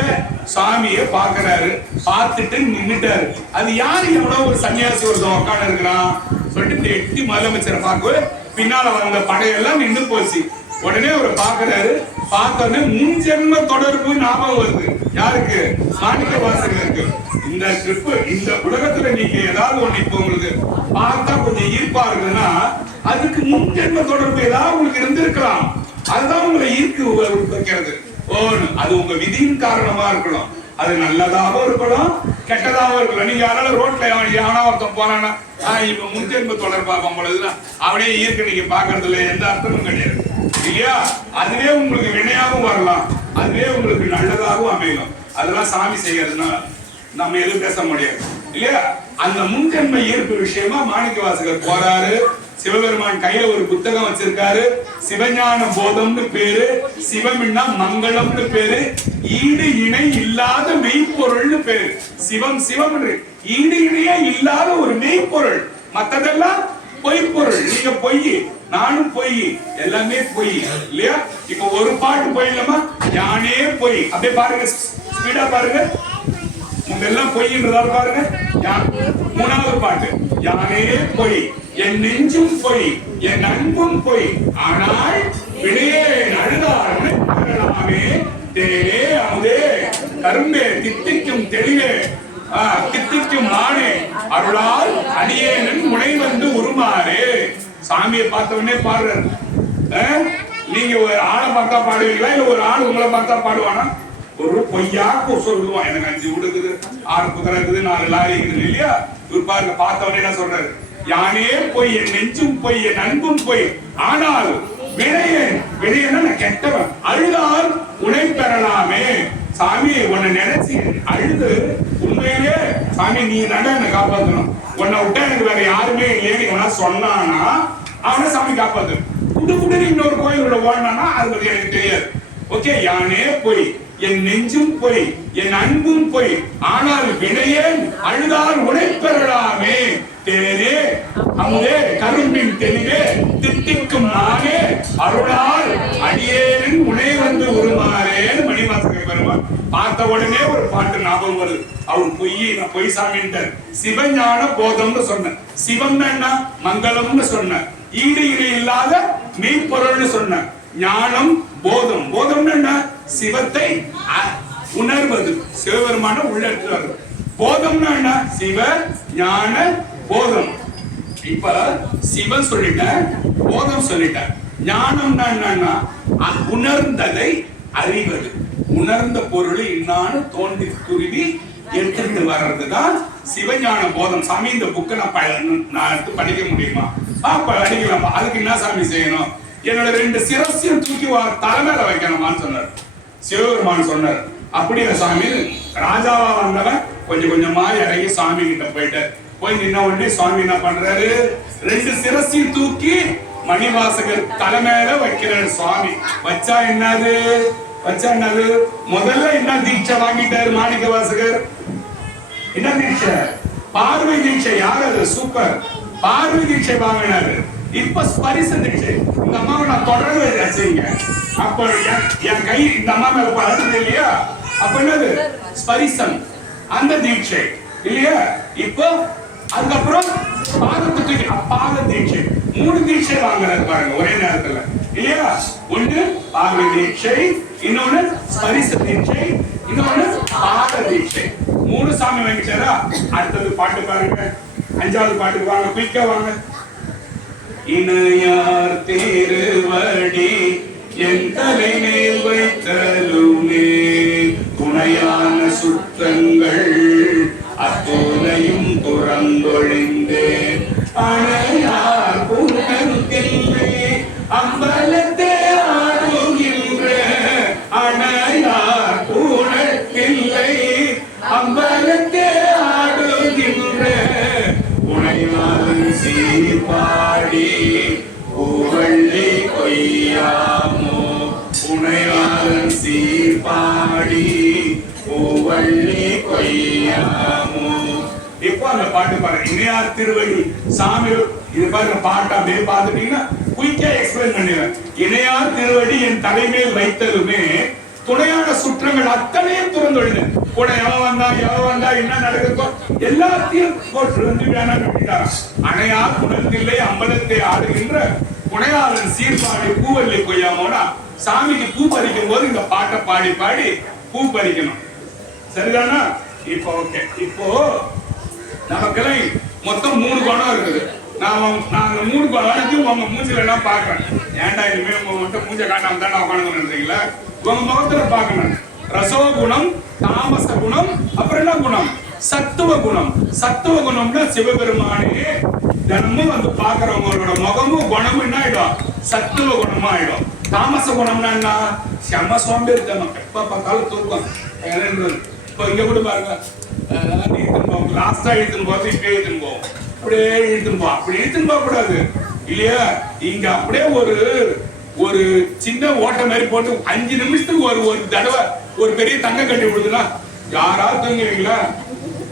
சாமியை பாக்குறாரு. பார்த்துட்டு நின்னுட்டாரு. அது யாரு? எவ்வளவு ஒரு சன்னியாசி ஒருத்தன் உட்காந்து இருக்கிறான் சொல்லிட்டு எட்டி முதலமைச்சரை பார்க்க பின்னால வந்த படையெல்லாம் நின்று போச்சு. உடனே அவர் பாக்குறாரு. பார்த்தோன்னே முன்ஜென்ம தொடர்பு ஞாபகம் வருது. யாருக்கு? மாணிக்க வாசகருக்கு. இந்த ட்ரிப், இந்த உலகத்துல நீங்க ஏதாவது ஒண்ணு இப்ப உங்களுக்கு பார்த்தா கொஞ்சம் ஈர்ப்பா இருக்குன்னா அதுக்கு முன்ஜென்ம தொடர்பு ஏதாவது உங்களுக்கு இருந்திருக்கலாம். அதுதான் உங்களை ஈர்க்கு வைக்கிறது. அது உங்க விதியின் காரணமா இருக்கலாம். அது நல்லதாகவும் இருக்கலாம், கெட்டதாகவும் இருக்கலாம். நீங்க யாரால ரோட்ல யானா ஒருத்தன் போறானா இப்ப முன்ஜென்ம தொடர்பா பொழுதுன்னா அவனே ஈர்க்க நீங்க பாக்குறதுல எந்த அர்த்தமும் கிடையாது இல்லையா? அதுவே உங்களுக்கு வினையாகவும் வரலாம், அதுவே உங்களுக்கு நல்லதாகவும் அமையலாம். அதெல்லாம் சாமி செய்யறதுன்னா நம்ம எதுவும் பேச முடியாது இல்லையா? அந்த முன்ஜென்ம ஈர்ப்பு விஷயமா மாணிக்க வாசகர் போறாரு. சிவபெருமான் கையில ஒரு புத்தகம் வச்சிருக்காரு. சிவஞான போதம்னு பேரு. சிவம்னா மங்களம்னு பேரு. ஈடு இணை இல்லாத மெய்ப்பொருள்னு பேரு. சிவம் சிவம் ஈடு இணையே இல்லாத ஒரு மெய்ப்பொருள். மத்ததெல்லாம் பொய்ப்பொருள். நீங்க பொய், நானும் பொய், எல்லாமே பொய் இல்லையா? இப்ப ஒரு பாட்டு போயிடலாமா? யானே பொய். அப்படியே பாருங்க, ஸ்பீடா பாருங்க. இதெல்லாம் பொய்ன்றதால பாருங்க. 3வது பாட்டு, யானே பொய், என் நெஞ்சும் பொய், என் அன்பும் பொய், ஆனால் வினையே அழுதாமே தேனே அமுதே கரும்பே தித்திக்கும் தெளிவே தித்திக்கும் மானே அருளால் அடியேனன் முனை வந்து உருமாறே. சாமியை பார்த்த உடனே பாடுறாரு. நீங்க ஒரு ஆளை பார்த்தா பாடுவீங்களா, இல்ல ஒரு ஆள் உங்களை பார்த்தா பாடுவானா? ஒரு பொய்யா சொல்லுவான், எனக்கு 5 வீடு இருக்குது, 6 குதிரை இருக்குது, 4 லாரி இருக்குது இல்லையா? இவர் பாருங்க, பார்த்தவனே என்ன சொல்றாரு? யானே பொய், என் நெஞ்சும் பொய், என் அன்பும் பொய், ஆனால் வினையன் கெட்டவன், அழுதால் உனை பெறலாமே. சாமி உன்னை நினைச்சு அழுது உண்மையிலே சாமி நீ தாண்டா என்னை காப்பாற்றணும், உன்னை விட்டா எனக்கு வேற யாருமே இல்லைன்னு இவனா சொன்னானா அவனை சாமி காப்பாத்து. புட்டு இன்னொரு கோயில் உள்ள ஓடினானா அது பத்தி எனக்கு தெரியாது. ஓகே, யானே பொய், என் நெஞ்சும் பொய், என் அன்பும் பொய், ஆனால் வினையேன் அழுதால் உனை பெறலாமே. தேனே அமுதே கரும்பின் தெளிவே தித்திக்கும் நானே அருளால் அடியேன் உனை வந்து உருமாறேன்னு மணிவாசக பெருமான். பார்த்த உடனே ஒரு பாட்டு ஞாபகம் வருது. அவர் நான் பொய் சாமின்ட்டார். சிவஞான போதம்னு சொன்ன. சிவம் என்ன? மங்களம்னு சொன்ன. ஈடு இணை இல்லாத மெய்ப்பொருள்னு சொன்ன. ஞானம் போதம். போதம் என்ன? சிவத்தை உணர்வது, சிவபெருமான உள்ளிருக்கிறார். போதம்னா என்ன? சிவ ஞான போதம். இப்ப சிவன் சொல்லிட்ட, போதம் சொல்லிட்ட. ஞானம்னா என்னன்னா உணர்ந்ததை அறிவது. உணர்ந்த பொருள் இன்னான்னு தோண்டி துருவி எடுத்துட்டு வர்றதுதான் சிவஞான போதம். சாமி இந்த புக்கை நான் எடுத்து படிக்க முடியுமா? படிக்கலாமா? அதுக்கு என்ன சாமி செய்யணும்? என்னோட 2 சிரஸ்யம் தூக்கி தலைமையில வைக்கணுமான்னு சொன்னார் சிவபெருமான். சொன்னார் அப்படியே சாமி. ராஜாவா வந்தவன் கொஞ்சம் கொஞ்சமா இறங்கி சாமி கிட்ட போயிட்டு போய் நின்ன உடனே சுவாமி என்ன பண்றாரு? 2 சிரஸ்யம் தூக்கி மணிவாசகர் தலைமையில வைக்கிறார் சுவாமி. வச்சா என்னது? முதல்ல என்ன தீட்சை வாங்கிட்டாரு மாணிக்க வாசகர்? என்ன தீட்சை? பார்வை தீட்சை. யார் அது? சூப்பர். பார்வை தீட்சை வாங்கினாரு. இப்ப ஸ்பரிச தீட்சை. இந்த அம்மாவை நான் தொடர்ந்து வச்சுங்க. அப்ப என் கை இந்த அம்மா மேல பழகுது இல்லையா? அப்ப என்னது? ஸ்பரிசம். அந்த தீட்சை இல்லையா? இப்போ அதுக்கப்புறம் பாதத்துக்கு பாத தீட்சை. 3 தீட்சை வாங்குறாரு பாருங்க ஒரே நேரத்துல இல்லையா? ஒண்ணு பார்வை தீட்சை, இன்னொன்னு ஸ்பரிச தீட்சை, இன்னொன்னு பாத தீட்சை. 3 சாமி வாங்கிட்டாரா? அடுத்தது பாட்டு பாருங்க. 5வது பாட்டுக்கு வாங்க, குயிக்கா வாங்க. இணையார் திருவடி என் தலை மேல் வைத்தலுமே துணையான சுற்றங்கள் அத்தோனையும் துறந்தொழிந்தேன் அணையார் புனர்கில்லை அம்பலத்தே ஆடுகின்ற அணையார் புனர்கில்லை அம்பலத்தே ஆடுகின்ற உனையாலும் சீர்பாடி பூவள்ளி கொய்யாமோ உனையாலும் சீர்பாடி பூவள்ளி கொய்யாமோ. இப்போ அந்த பாட்டு பாருங்க. இணையார் திருவடி சாமி. இது பாருங்க பாட்டு அப்படியே பார்த்துட்டீங்கன்னா குயிக்கா எக்ஸ்பிளைன் பண்ணிடுறேன். இணையார் திருவடி என் தலைமையில் வைத்ததுமே துணையான சுற்றங்கள் அத்தனையும் துறந்தொழிது. கூட எவன் வந்தா என்ன நடக்குதோ எல்லாத்தையும் போட்டு வந்து வேணா கட்டிட்டாரா. அணையார் புனர்தில்லை அம்பலத்தை ஆடுகின்ற புனையாளன் சீர்பாடி பூவல்லி கொய்யாமோனா சாமிக்கு பூ பறிக்கும் போது இந்த பாட்டை பாடி பாடி பூ பறிக்கணும். சரிதானா? இப்போ ஓகே. இப்போ நமக்கெல்லாம் மொத்தம் 3 குணம் இருக்குது. நாங்க 3 குணத்தையும் உங்க மூஞ்சில எல்லாம் பாக்குறேன். ஏன்டா இனிமே உங்க மட்டும் மூஞ்ச காட்டாம தான் உட்காந்துருக்கீங்களா? உங்க முகத்துல பாக்கணும். ரசோ குணம், தாமச குணம், அப்புறம் என்ன குணம்? சத்துவ குணம். சத்துவ குணம்னா சிவபெருமானே தினமும் வந்து பாக்குறவங்களோட முகமும் குணமும் என்ன ஆயிடும்? சத்துவ குணமா ஆயிடும். தாமச குணம்னா என்ன? செம்ம சோம்பேறித்தனம். எப்ப பார்த்தாலும் தூக்கம். இப்போ இங்க கூட பாருங்க, லாஸ்டா இழுத்துன்னு போறது இப்ப இழுத்துன்னு போவோம். அப்படியே இழுத்துன்னு போவோம். அப்படி இழுத்துன்னு போக கூடாது இல்லையா? இங்க அப்படியே ஒரு சின்ன ஓட்ட மாதிரி போட்டு 5 நிமிஷத்துக்கு ஒரு தடவை ஒரு பெரிய தங்க கட்டி விடுதுன்னா யாராவது தூங்குவீங்களா?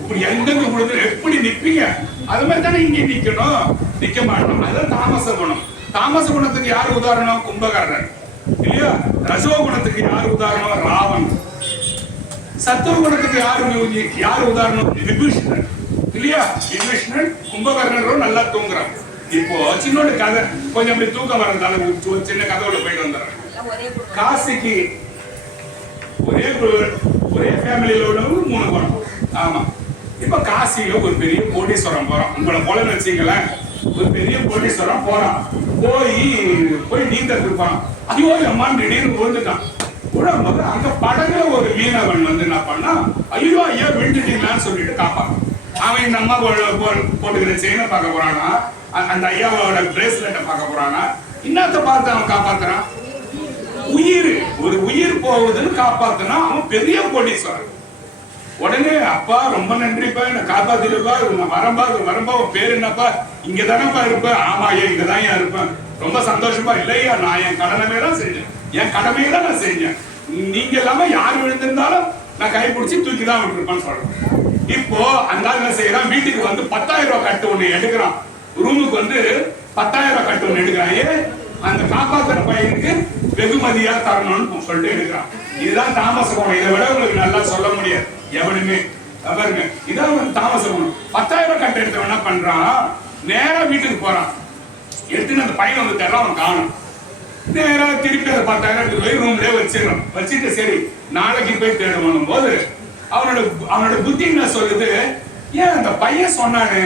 இப்படி எங்க கொடுத்து எப்படி நிப்பீங்க? அது மாதிரி தானே இங்க நிக்கணும். நிக்க மாட்டோம். அதுதான் தாமச குணம். தாமச குணத்துக்கு யாரு உதாரணம்? கும்பகர்ணன் இல்லையா? ரசோ குணத்துக்கு யாரு உதாரணம்? ராவன். சத்துவ குணத்துக்கு யாரு உதாரணம்? விபீஷணன் இல்லையா? விபீஷணன் கும்பகர்ணன் நல்லா தூங்குறான். இப்போ சின்னோட கதை கொஞ்சம் அப்படி தூக்கம் வரதால ஒரு சின்ன கதையோட போயிட்டு வந்துடுறேன். காசிக்கு ஒரே ஃபேமிலியில உள்ளவங்க 3 குணம். ஆமா. இப்ப காசியில ஒரு பெரிய கோடீஸ்வரம் போறோம். உங்களை போல வச்சீங்களேன், ஒரு பெரிய கோடீஸ்வரம் போறான். போய் நீந்தத்துக்கு போறான். ஐயோ அம்மான் திடீர்னு விழுந்துட்டான். உடம்பு அங்க படகுல ஒரு மீனவன் வந்து என்ன பண்ணா, ஐயோ ஐயா விழுந்துட்டீங்களான்னு சொல்லிட்டு காப்பான். அவன் இந்த அம்மா போட்டுக்கிற செயினை பார்க்க போறானா, அந்த ஐயாவோட பிரேஸ்லெட்டை பார்க்க போறானா, இன்னத்தை பார்த்து அவன் காப்பாத்துறான். ஒரு உயிர் போகுதுன்னு காப்பாத்துனா அவன் பெரிய கோடீஸ்வரன். உடனே அப்பா ரொம்ப நன்றிப்பா, என்ன காப்பாத்திருப்பா, வரம்பா உன் பேரு என்னப்பா? இங்கதானப்பா இருப்ப? ஆமா ஐயா இங்கதான் இருப்பேன். ரொம்ப சந்தோஷமா. இல்லையா நான் என் கடமையை தான் செஞ்சேன். என் கடமையை தான் நான் செஞ்சேன். நீங்க இல்லாம யார் விழுந்திருந்தாலும் நான் கை பிடிச்சி தூக்கி தான் விட்டுருப்பான்னு சொல்றேன். இப்போ அந்த என்ன செய்யறான்? வீட்டுக்கு வந்து 10,000 ரூபாய் கட்டு ஒண்ணு எடுக்கிறான். ரூமுக்கு வந்து 10,000 ரூபாய் கட்டு ஒண்ணு எடுக்கிறான். அந்த காப்பாத்துற பையனுக்கு வெகுமதியா தரணும்னு சொல்லிட்டு எடுக்கிறான். இதுதான் தாமச குணம். இதை விட உங்களுக்கு நல்லா சொல்ல முடியாது எவனுமே. பாருங்க, இதான் தாமச குணம். 10,000 ரூபாய் கட்டு எடுத்தவன் என்ன பண்றான்? நேரா வீட்டுக்கு போறான். எடுத்துன்னு அந்த பையன் வந்து தர அவன் காணும். நேரா திருப்பி அதை 10,000 போய் ரூம்லயே வச்சிடறான். வச்சுட்டு சரி நாளைக்கு போய் தேடுவோம் போது அவனோட புத்தி என்ன சொல்லுது? ஏன் அந்த பையன் சொன்னானே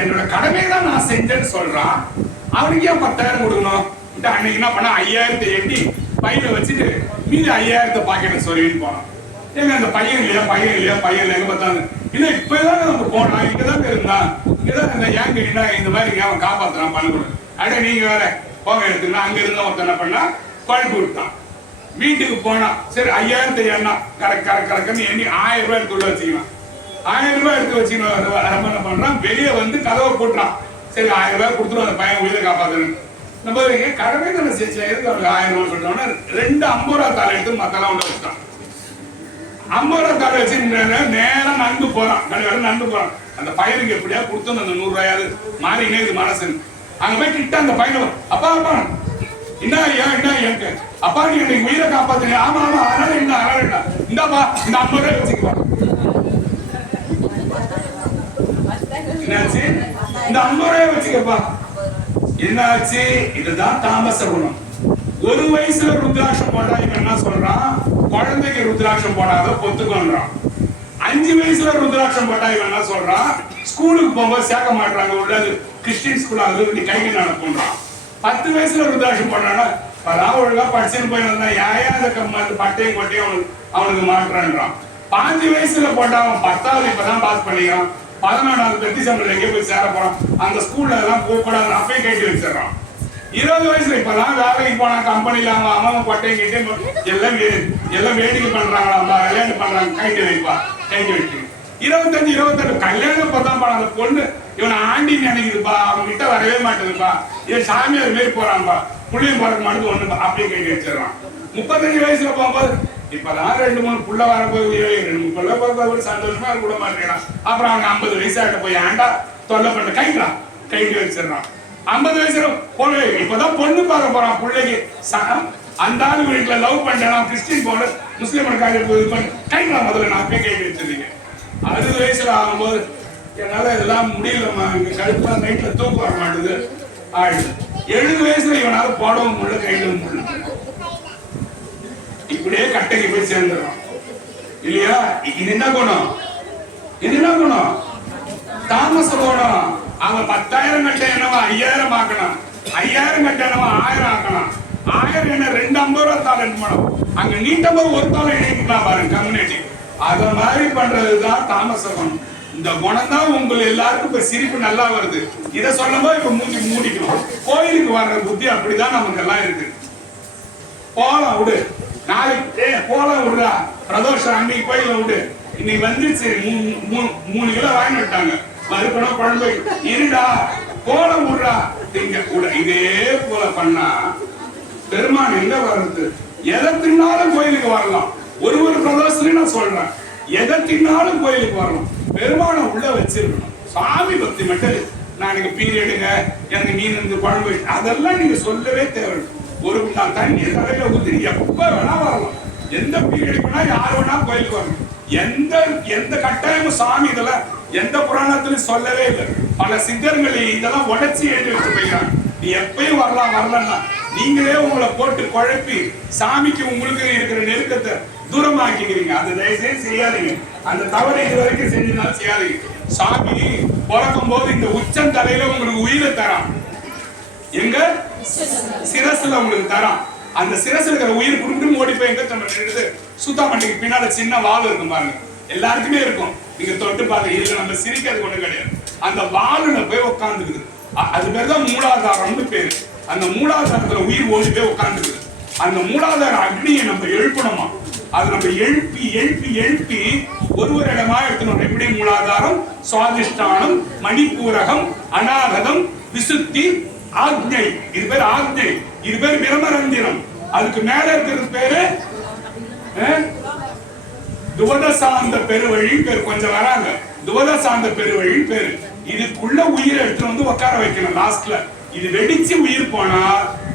என்னோட கடமையை தான் நான் செஞ்சேன்னு சொல்றான், அவனுக்கு ஏன் 10,000 கொடுக்கணும்? அன்னைக்கு என்ன பண்ண 5000 எண்ணி பையில வச்சுட்டு மீதி 5000 பாக்கெட்ல சொல்லின்னு போனான். ஏங்க அந்த பையன் இல்லையா எங்க பார்த்தாங்க இல்ல இப்பதான் நம்ம போனோம், இங்கதான் இருந்தான், இங்கதான் இருந்தா ஏங்க என்ன இந்த மாதிரி அவன் காப்பாத்துறான் பண்ணக்கூட. அட நீங்க வேற போக எடுத்துக்கலாம். அங்க இருந்தா ஒருத்தன் என்ன பண்ணா பழுப்பு விட்டான். வீட்டுக்கு போனா சரி 5000 எண்ணா கரெக்ட்னு எண்ணி 1000 ரூபாய் எடுத்து உள்ள வச்சுக்கலாம். 1000 ரூபாய் எடுத்து வச்சுக்கணும். என்ன பண்றான், வெளியே வந்து கதவை போட்டுறான். சரி 1000 ரூபாய் கொடுத்துரும் அந்த பையன் உயிரை காப்பாத்தணும். நம்ம கடமை தானே செஞ்சு எதுக்கு அவனுக்கு 1000 ரூபாய் சொல்றோம்னா 2 50 ரூபாய் தாளை எடுத்து மத்தெல்லாம் உள்ள வச்சுட்டான். 50 ரூபாய் தாளை வச்சு நேரம் நடந்து போறான். நடந்து போறான். அந்த பையனுக்கு எப்படியா கொடுத்து அந்த 100 ரூபாயாவது மாறினே இது மனசு. அங்க போய் கிட்ட அந்த பையனை அப்பா என்ன ஐயா அப்பா நீ எனக்கு உயிரை காப்பாத்துங்க. ஆமா அதனால என்ன இந்தாப்பா இந்த 50 ரூபாய் வச்சுக்குவா. என்னாச்சு, இந்த 50 ரூபாய் வச்சுக்கப்பா. என்னாச்சு, இதுதான் தாமச குணம். 1 வயசுல ருத்ராட்சம் போட்டா இவன் என்ன சொல்றான், குழந்தைக்கு ருத்ராட்சம் போடாத பொத்துக்கொள்றான். 5 வயசுல ருத்ராட்சம் போட்டா இவன் என்ன சொல்றான், ஸ்கூலுக்கு போகும்போது சேர்க்க மாட்டாங்க, உள்ளது கிறிஸ்டின் ஸ்கூல் அது கைக்கு நடக்கும்ன்றான். 10 வயசுல ருத்ராட்சம் போட்டானா இப்பதான் ஒழுங்கா படிச்சுன்னு போய் வந்தா அந்த பட்டையும் கொட்டையும் அவனுக்கு மாற்றான்றான். 5 வயசுல போட்டா அவன் 10வது இப்பதான் பாஸ் பண்ணிக்கிறான். 11வது பெத்தி சம்பளம் எங்கே போய் சேர போறான், அந்த ஸ்கூல்ல எல்லாம் போகக்கூடாது அப்பயே கைட்டு வச்சிடறான். 20 வயசுல இப்பதான் வேலைக்கு போனா கம்பெனில அவன் கொட்டையும் கிட்டே எல்லாம் வேடிக்கை பண்றாங்களா, விளையாட்டு பண்றாங்க, கைட்டு வைப்பா கைட்டு வைக்க. 25 28 கல்யாணம் பதான் போன அந்த பொண்ணு இவனை ஆண்டி நினைக்குதுப்பா, அவன் கிட்ட வரவே மாட்டேதுப்பா, இவன் சாமியார் மாரி போறான்பா, புள்ளியும் போறதுக்கு மட்டும் ஒண்ணு அப்படியே கைட்டு வச்சிடறான். 35 வயசுல போகும்போது இப்பதான் 2-3 புள்ள வரப்போகுது, 2 புள்ள போகும்போது சந்தோஷமா கூட மாட்டேங்கிறான். அப்புறம் அவன் 50 வயசாகிட்ட போய் ஆண்டா தொல்லை பண்ண கைட்டு வச்சிடறான். 50 வயசுல பொண்ணு இப்பதான் பொண்ணு பார்க்க போறான் பிள்ளைக்கு. அந்த ஆளு வீட்டுல லவ் பண்றான், கிறிஸ்டின் போன முஸ்லீம் கைக்கலாம் முதல்ல நான் போய் கைட்டு வச்சிருக்கீங்க. 60 வயசுல ஆகும்போது என்னால இதெல்லாம் முடியலம்மா, இங்க கடுப்பா நைட்ல தூக்கம் வர மாட்டேது ஆயிடுது. 70 வயசுல இவனால போடவும் முடியல, கையிலும் முடியல, இப்படியே கட்டைக்கு போய் சேர்ந்துடும் இல்லையா. இது என்ன குணம், இது என்ன குணம், தாமச குணம். அவன் 10,000 கட்ட என்னவா 5000 ஆக்கணும், 5000 கட்ட என்னவா 1000 ஆக்கணும். 1000 என்ன 2 50 ரூபாய் தாள் எடுக்கணும். அங்க நீட்டமா ஒரு தாளை இணைக்கலாம் பாருங்க கம்யூனிட்டி. அத மாதிரி பண்றதுதான் தாமச குணம். இந்த குணம் தான் உங்களுக்கு எல்லாருக்கும் இப்ப சிரிப்பு நல்லா வருது. இதை சொல்லும் போது இப்ப மூஞ்சி மூடிக்கணும். கோயிலுக்கு வர்ற புத்தி அப்படிதான் நமக்கு எல்லாம் இருக்கு. போலாம் விடு, நாளைக்கு போலாம் விடுறா, பிரதோஷம் அன்னைக்கு கோயில விடு, இன்னைக்கு வந்துச்சு 3 கிலோ வாங்கி விட்டாங்க, மறுக்கணும் குழம்பு இருடா போலம் விடுறா திங்க கூட. இதே போல பண்ணா பெருமான் எங்க வர்றது, எதை தின்னாலும் கோயிலுக்கு வரலாம். ஒரு பிரதோஷத்துலயும் நான் சொல்றேன், எதை தின்னாலும் கோயிலுக்கு வரலாம். பெருமானை உள்ள வச்சிருக்கணும். சாமி பக்தி மட்டும் நான் எனக்கு பீரியடுங்க, எனக்கு மீன் இருந்து குழம்பு, அதெல்லாம் நீங்க சொல்லவே தேவை. ஒரு தண்ணி தலையில ஊத்தி எப்ப வேணா வரலாம், எந்த பீரியடுக்கு வேணா யார் வேணா கோயிலுக்கு வரணும். எந்த கட்டாயமும் சாமி இதெல்லாம் எந்த புராணத்திலும் சொல்லவே இல்லை. பல சித்தர்கள் இதெல்லாம் உடைச்சி எழுதி வச்சு போய்கிறாங்க. நீ எப்பயும் வரலன்னா நீங்களே உங்களை போட்டு குழப்பி சாமிக்கு உங்களுக்கு இருக்கிற நெருக்கத்தை தூரமாக்கிக்கிறீங்க. அது தயவுசெய்து செய்யாதீங்க. அந்த தவறை இது வரைக்கும் செஞ்சுனாலும் செய்யாதீங்க. சாமி பிறக்கும் போது இந்த உச்சம் தலையில உங்களுக்கு உயிரை தரான், எங்க சிரசுல உங்களுக்கு தரான். அந்த சிரசுல இருக்கிற உயிர் குடும்பம் ஓடி போய் எங்க நம்ம சுத்தாமட்டிக்கு பின்னால சின்ன வால் இருக்கும் பாருங்க, எல்லாருக்குமே இருக்கும். நீங்க தொட்டு பாருங்க, இதுல நம்ம சிரிக்கிறது ஒண்ணு கிடையாது. அந்த வாலுல போய் உட்காந்துக்குது, அது பேர் தான் மூலாதாரம்னு பேரு. அந்த மூலாதாரத்துல உயிர் ஓடி போய் உட்காந்துக்குது. அந்த மூலாதார அக்னியை நம்ம எழுப்பணுமா, அது நம்ம எழுப்பி எழுப்பி எழுப்பி ஒரு இடமா எடுத்துக்கணும். எப்படி மூலாதாரம், சுவாதிஷ்டானம், மணிப்பூரகம், அநாகதம், விசுத்தி, ஆக்ஞை. இது பேர் ஆக்ஞை, இது பேர் பிரமரந்திரம். அதுக்கு மேல இருக்கிறது பேரு துவதசாந்த பெருவழி பேர். கொஞ்சம் வராங்க, துவதசாந்த பெருவழி பேரு. இதுக்குள்ள உயிரை எடுத்து வந்து உட்கார வைக்கணும் லாஸ்ட்ல. இது வெடிச்சு உயிர் போனா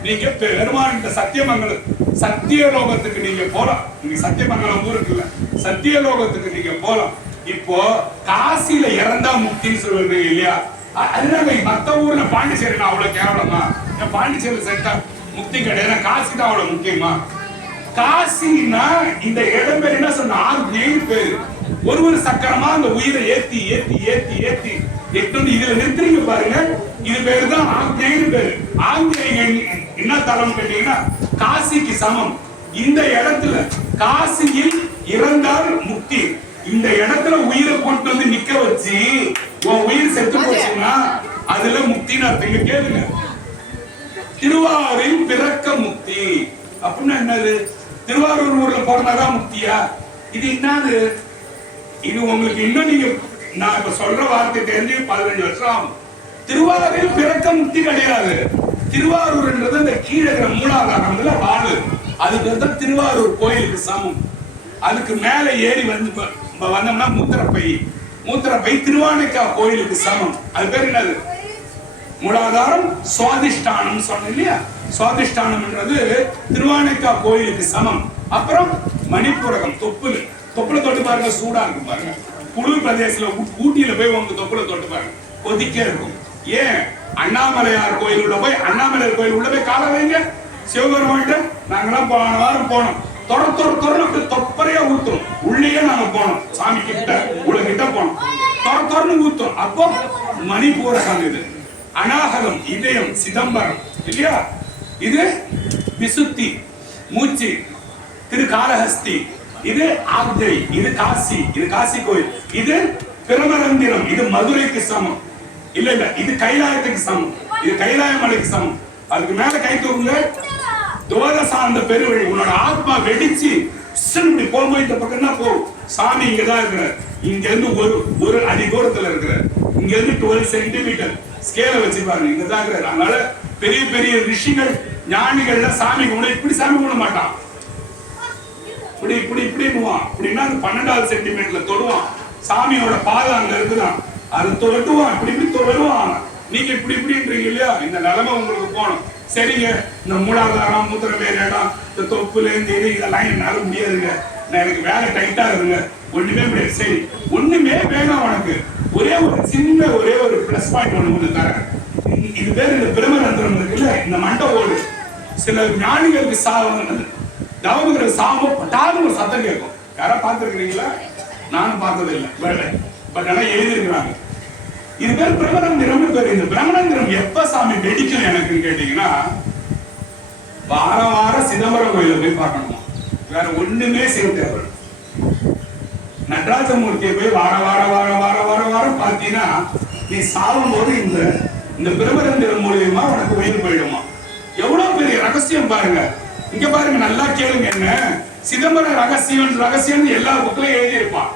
நீங்க பெருமான் சத்தியமங்கலம் சத்தியலோகத்துக்கு நீங்க போலாம். நீங்க சத்தியமங்கலம் ஊருக்குல்ல, சத்தியலோகத்துக்கு நீங்க போலாம். இப்போ காசில இறந்தா முக்தின்னு சொல்லுவீங்க இல்லையா, அதனால மத்த ஊர்ல பாண்டிச்சேரி அவ்வளவு கேவலமா, பாண்டிச்சேரி செட்டா முக்தி கிடையாது, காசி தான் அவ்வளவு முக்கியமா. காசினா இந்த இடம் பேர் என்ன சொன்ன ஆக்ஞை பேரு. ஒரு சக்கரமா அந்த உயிரை ஏத்தி ஏத்தி ஏத்தி ஏத்தி எட்டு இதுல நிறுத்துறீங்க பாருங்க. இது பேரு தான் ஆக்ஞைன்னு பேரு. ஆக்ஞை என்ன தரம் கேட்டீங்கன்னா காசிக்கு சமம். இந்த இடத்துல காசியில் இறந்தால் முக்தி. இந்த இடத்துல உயிரை கொண்டு வந்து நிக்க வச்சு உன் உயிர் செத்து போச்சுன்னா அதுல முக்தின்னு அர்த்தம். கேளுங்க, திருவாரூரில் பிறக்க முக்தி அப்படின்னா என்னது? திருவாரூர் ஊர்ல பிறந்தாதான் முக்தியா? இது என்னது? இது உங்களுக்கு இன்னும் நீங்க நான் இப்ப சொல்ற வார்த்தை தெரிஞ்சு 15 வருஷம் ஆகும். திருவாரூரில் பிறக்க முக்தி கிடையாது. திருவாரூர்ன்றது இந்த கீழே மூலாதாரம்ல வாழு, அதுக்கு தான் திருவாரூர் கோயிலுக்கு சமம். அதுக்கு மேல ஏறி வந்து வந்தோம்னா மூத்திரப்பை திருவானைக்கா கோயிலுக்கு சமம். அது பேர் என்னது? மூலாதாரம் சுவாதிஷ்டானம் சொன்ன இல்லையா? சுவாதிஷ்டானம்ன்றது திருவானைக்கா கோயிலுக்கு சமம். அப்புறம் மணிப்புரகம், தொப்புல தொட்டு பாருங்க, சூடா இருக்கும் பாருங்க. குளிர் பிரதேசத்துல ஊட்டியில போய் உங்க தொப்புல தொட்டு பாருங்க, கொதிக்க இருக்கும். ஏன்? அண்ணாமலையார் கோயில் உள்ள போய் அண்ணாமலையார் கோயில் உள்ள போய் கால வைங்க. சிவபெருமான்கிட்ட நாங்கெல்லாம் போன வாரம் போனோம். தொடர்ந்து தொப்பரையா ஊத்தும். உள்ளே நாங்க போனோம், சாமி கிட்ட உள்ள போனோம், தொடர்ந்து ஊத்தும். அப்போ மணிபூரகம் இது. அநாகதம் இதயம் சிதம்பரம் இல்லையா? இது விசுத்தி மூச்சு, திருக்காலஹஸ்தி, இது ஆக்ஞை, இது காசி கோயில், இது பிரமரந்திரம், இது மதுரைக்கு சமம். இல்ல இது கைலாயத்துக்கு சமம், இது கைலாய மலைக்கு சமம். அதுக்கு மேல கை தூக்குங்க. துவாதசாந்த பெருவழி. உன்னோட ஆத்மா வெடிச்சு இப்படி போகும்போது இந்த பக்கம் தான் போகும். சாமி இங்கதான் இருக்கிற. இங்க இருந்து ஒரு அடி தூரத்துல இருக்கிற. இங்க இருந்து 12 சென்டிமீட்டர் ஸ்கேல வச்சு பாருங்க, இங்கதான் இருக்கிற. அதனால பெரிய பெரிய ரிஷிகள் ஞானிகள்ல சாமி கும்பிட இப்படி சாமி கும்பிட மாட்டான். இப்படி இப்படி இப்படின்னுவான். அப்படின்னா 12வது சென்டிமீட்டர்ல தொடுவான். சாமியோட பாதம் அங்க இருக்குதான், அது தொடுவான். இப்படி இப்படி தொடுவான். நீங்க இப்படி இப்படின்றீங்க இல்லையா? இந்த நிலைமை உங்களுக்கு போகணும். சரிங்க, இந்த மூலாதாரம், மூத்திர வேலையிடம், இந்த தொப்புல இருந்து இதெல்லாம் என்னால முடியாதுங்க, நான் எனக்கு வேலை டைட்டா இருக்குங்க, ஒண்ணுமே முடியாது. சரி, ஒண்ணுமே வேணாம் உனக்கு. ஒரே ஒரு பிளஸ் பாயிண்ட் ஒண்ணு தரேன். இது பேர் இந்த பிரம்மரந்திரம் இருக்குல்ல, இந்த மண்டபோடு சில ஞானிகளுக்கு தவமுங்கிற சாமம் பட்டாலும் ஒரு சத்தம் கேட்கும். யாரா பார்த்துருக்கீங்களா? நானும் பார்த்தது இல்லை, பட் ஆனா எழுதிருக்கிறாங்க. இது பேர் பிரம்மரந்திரம் பேர். இந்த பிரம்மரந்திரம் எப்ப சாமி வெடிக்கும் எனக்குன்னு கேட்டீங்கன்னா, வாரம் சிதம்பரம் கோயில போய் பார்க்கணுமா, வேற ஒண்ணுமே செய்ய தேவை. நடராஜமூர்த்தியை போய் வாரம் பார்த்தீங்கன்னா, நீ சாகும் போது இந்த பிரம்மரந்திரம் மூலியமா உனக்கு உயிர் போயிடுமா. எவ்வளவு பெரிய ரகசியம் பாருங்க. இங்க பாருங்க, நல்லா கேளுங்க. என்ன சிதம்பரம் ரகசியம் எல்லா புக்லயும் எழுதியிருப்பான்.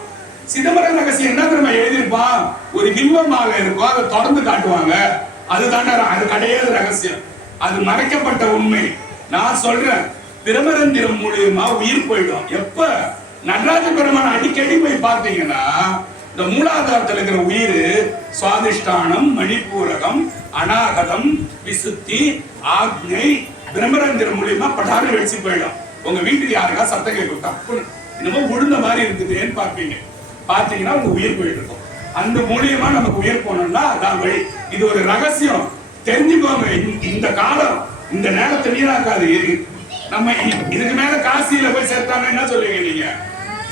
சிதம்பரம் ரகசியம் என்ன தெரியுமா எழுதியிருப்பான்? ஒரு வில்வமாக இருக்கும், அதை தொடர்ந்து காட்டுவாங்க. அதுதானே அது கிடையாது ரகசியம், அது மறைக்கப்பட்ட உண்மை. நான் சொல்றேன், பிரம்மரந்திரம் மூலியமா உயிர் போயிடும். எப்ப? நடராஜ பெருமான் அடிக்கடி போய் பார்த்தீங்கன்னா, இந்த மூலாதாரத்தில் இருக்கிற உயிர் சுவாதிஷ்டானம், மணிபூரகம், அநாகதம், விசுத்தி, ஆக்ஞை, பிரம்மரந்திரம் மூலியமா படாரம் வெடிச்சு போயிடும். உங்க வீட்டுக்கு யாருக்கா சத்தம் கேட்கும், தப்புன்னு என்னமோ விழுந்த மாதிரி இருக்குதுன்னு பார்ப்பீங்க. பார்த்தீங்கன்னா உங்க உயிர் போயிட்டு இருக்கும். அந்த மூலியமா நமக்கு உயிர் போனோம்னா அதான் வழி. இது ஒரு ரகசியம், தெரிஞ்சுக்கோங்க. இந்த காலம் இந்த நேரத்தை வீணாக்காது. நம்ம இதுக்கு மேல காசியில போய் சேர்த்தாங்க என்ன சொல்லுவீங்க நீங்க?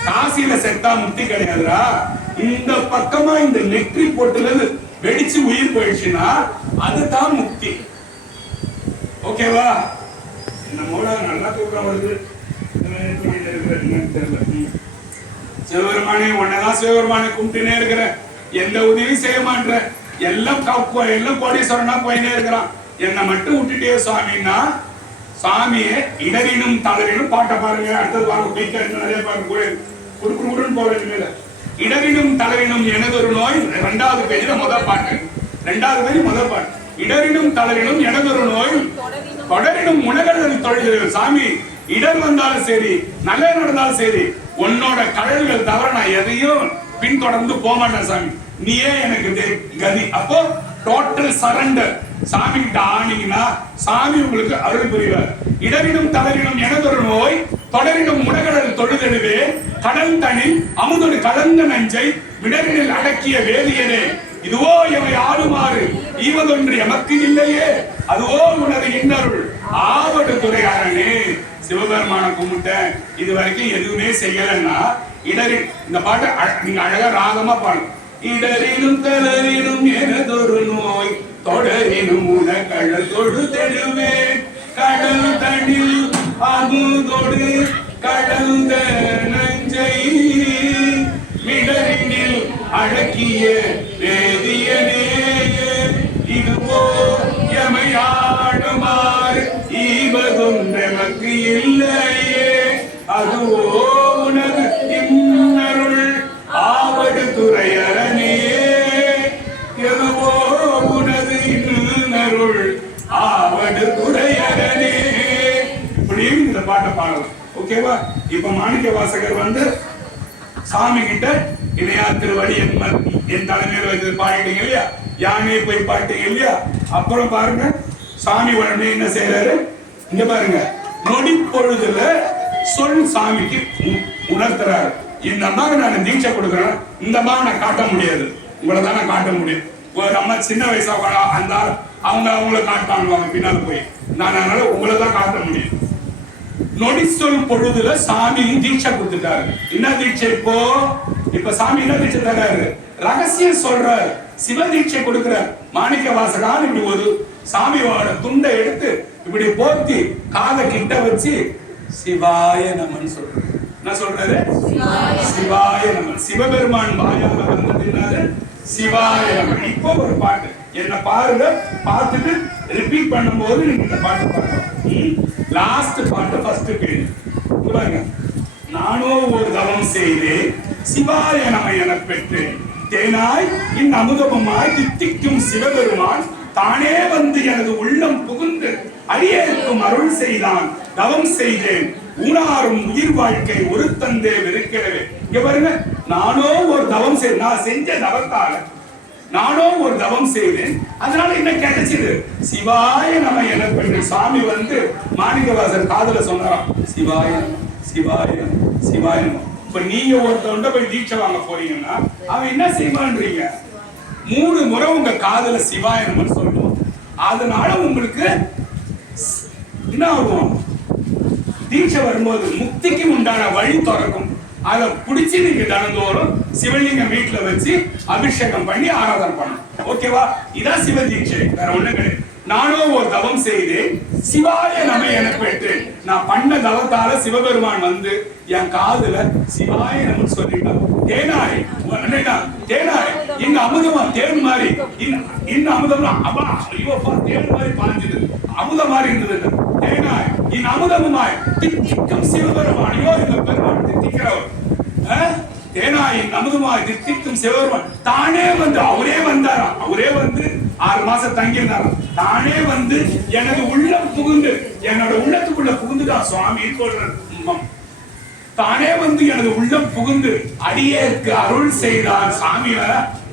காசியில செத்தா முக்தி கிடையாதுரா. இந்த பக்கமா இந்த நெற்றி போட்டுல வெடிச்சு உயிர் போயிடுச்சுன்னா அதுதான் முக்தி. ஓகேவா? இந்த மூல நல்லா தூக்கம் வருது. சிவபெருமானே உன்னதான் சிவபெருமானை கும்பிட்டுனே இருக்கிற, எந்த உதவியும் செய்ய மாட்டேற, எல்லாம் கோடீஸ்வரனா போயினே இருக்கிறான், என்னை மட்டும் விட்டுட்டே சுவாமின்னா, சாமியே இடரினும் தளரினும் பாட்டை பாருங்க. அடுத்தது பாருங்க, நிறைய பாருங்க, குறுக்குன்னு போறது மேல. இடரினும் தளரினும் எனதொரு நோய், 2வது பேஜ்ல முதல் பாட்டு. 2வது பேஜ் முதல் பாட்டு. இடரினும் தளரினும் எனதொரு நோய், தொடரினும் உணகர்கள் தொழில்கள். சாமி, இடர் வந்தாலும் சரி, நல்ல நடந்தாலும் சரி, உன்னோட கடல்கள் தவிர நான் எதையும் பின்தொடர்ந்து போக மாட்டேன் சாமி, நீயே எனக்கு கதி. அப்போ டோட்டல் சரண்டர். சாமி கிட்ட ஆனீங்கன்னா சாமி உங்களுக்கு அருள் புரிவார். இடரினும் தளரினும் எனதொரு நோய், தொடரினும் முடகடல் தொழுதெழுவே, கடல் தனில் அமுதொடு கலந்த நஞ்சை விடரினில் அடக்கிய வேதியனே, இதுவோ எவை ஆடுமாறு ஈவதொன்று எமக்கு இல்லையே, அதுவோ உனது இன்னருள் ஆவடு துறையாரனே. சிவபெருமான கும்பிட்டேன், இது வரைக்கும் எதுவுமே செய்யலன்னா இடறி. இந்த பாட்டை நீங்க அழகா ராகமா பாருங்க. இடரினும் தளரினும் எனதொரு நோய் தொடரினும் உனக்கடல் தொழுதெழுவேன் கடல் தனில் அமுதொடு கடந்த நஞ்சை மிடரினில் அடக்கிய வேதியனே இதுவோ எமையாடுமாறு ஈவதும் நமக்கு இல்லையே அதுவோ உனது இன்னருள் ஆவடு துறையரனே எதுவோ உனது இன்னருள் ஆவடு துறையரனே. இப்படியும் இந்த பாட்டை பாடலாம். ஓகேவா? இப்ப மாணிக்க வாசகர் வந்து சாமி கிட்ட இணையா திருவடி என் தலைமையில் வைத்து பாடிட்டீங்க இல்லையா, யானையை போய் பாட்டீங்க இல்லையா. அப்புறம் பாருங்க சாமி உடனே என்ன செய்யறாரு, இங்க பாருங்க நொடி பொழுதுல சொல் சாமிக்கு உணர்த்துறாரு. இந்த அம்மாவை நான் தீட்சை கொடுக்குறேன், இந்த அம்மாவை நான் காட்ட முடியாது, உங்களை தான் நான் காட்ட முடியும். ஒரு அம்மா சின்ன வயசா அந்த அவங்கள காட்டாங்க பின்னால் போய், நான் அதனால உங்களை தான் காட்ட முடியும். நொடி சொல் பொழுதுல சாமி தீட்சை கொடுத்துட்டாரு. என்ன தீட்சை இப்போ? இப்ப சாமி என்ன தீட்சை தர்றாரு? ரகசியம் சொல்றாரு, சிவ தீட்சை கொடுக்கிறார். மாணிக்க வாசகான் இப்படி ஒரு சாமியோட துண்டை எடுத்து இப்படி போத்தி காதை கிட்ட வச்சு சிவாய நமன் சொல்றாரு. என்ன சொல்றாரு? சிவாய நமன். சிவபெருமான் வாயாக வந்ததுனால சிவாய நமன். இப்போ ஒரு பாட்டு என்ன பாருங்க, பார்த்துட்டு ரிப்பீட் பண்ணும்போது நீங்க இந்த பாட்டு பாருங்க. லாஸ்ட் பாட்டு ஃபர்ஸ்ட் கேள்வி பாருங்க. நானோ ஒரு தவம் செய்தேன் சிவாய நம என பெற்றேன் தேனாய் இன் அமுதமுமாய் தித்திக்கும் சிவபெருமான் தானே வந்து எனது உள்ளம் புகுந்து அடியேற்கும் அருள் செய்தான். தவம் செய்தேன் ஊனாரும் உயிர் வாழ்க்கை ஒரு தந்தே வெறுக்கிறவே. இங்க பாருங்க, நானோ ஒரு தவம் செய்தேன், நான் செஞ்ச தவத்தால நானோ ஒரு தவம் செய்தேன், அதனால என்ன கிடைச்சது? சிவாய நம என பெற்ற. சாமி வந்து மாணிக்கவாசர் காதுல சொன்னாராம், சிவாய சிவாய சிவாய. இப்ப நீங்க ஒருத்தவண்ட போய் தீட்சை வாங்க போறீங்கன்னா அவன் என்ன செய்வான்றீங்க, 3 முறை உங்க காதுல சிவாய நமன்னு சொல்லுவோம். அதனால உங்களுக்கு என்ன ஆகும்? தீட்சை வரும்போது முக்திக்கு உண்டான வழி திறக்கும். அதை பிடிச்சி நீங்க தினந்தோறும் சிவலிங்கம் வீட்டுல வச்சு அபிஷேகம் பண்ணி ஆராதனை பண்ணணும். ஓகேவா? இதான் சிவ தீட்சை, வேற ஒண்ணு கிடையாது. நானோ ஒரு தவம் செய்து சிவாய நம என பெற்று, நான் பண்ண தவத்தால சிவபெருமான் வந்து என் காதுல சிவாய நமன்னு சொல்லிட்டான். தேனாய் தேனாய் இந்த அமுதமா தேன் மாதிரி, இந்த அமுதம் அப்பா ஐயோப்பா தேன் மாதிரி பாஞ்சுது, அமுத மாதிரி இருந்தது. தேனாய் இந்த அமுதமுமாய் தித்திக்கும் சிவபெருமான். ஐயோ இந்த பெருமான் தித்திக்கிறவர். தேனாய் அமுதமாய் தித்திக்கும் சிவபெருமான் தானே வந்து, அவரே வந்தாராம், அவரே வந்து 6 மாசம் தங்கியிருந்தாராம். தானே வந்து எனது உள்ளம் புகுந்து, என்னோட உள்ளத்துக்குள்ள புகுந்துதான் சுவாமி சொல்றார். தானே வந்து எனது உள்ளம் புகுந்து அடியேற்கு அருள் செய்தான். சாமியில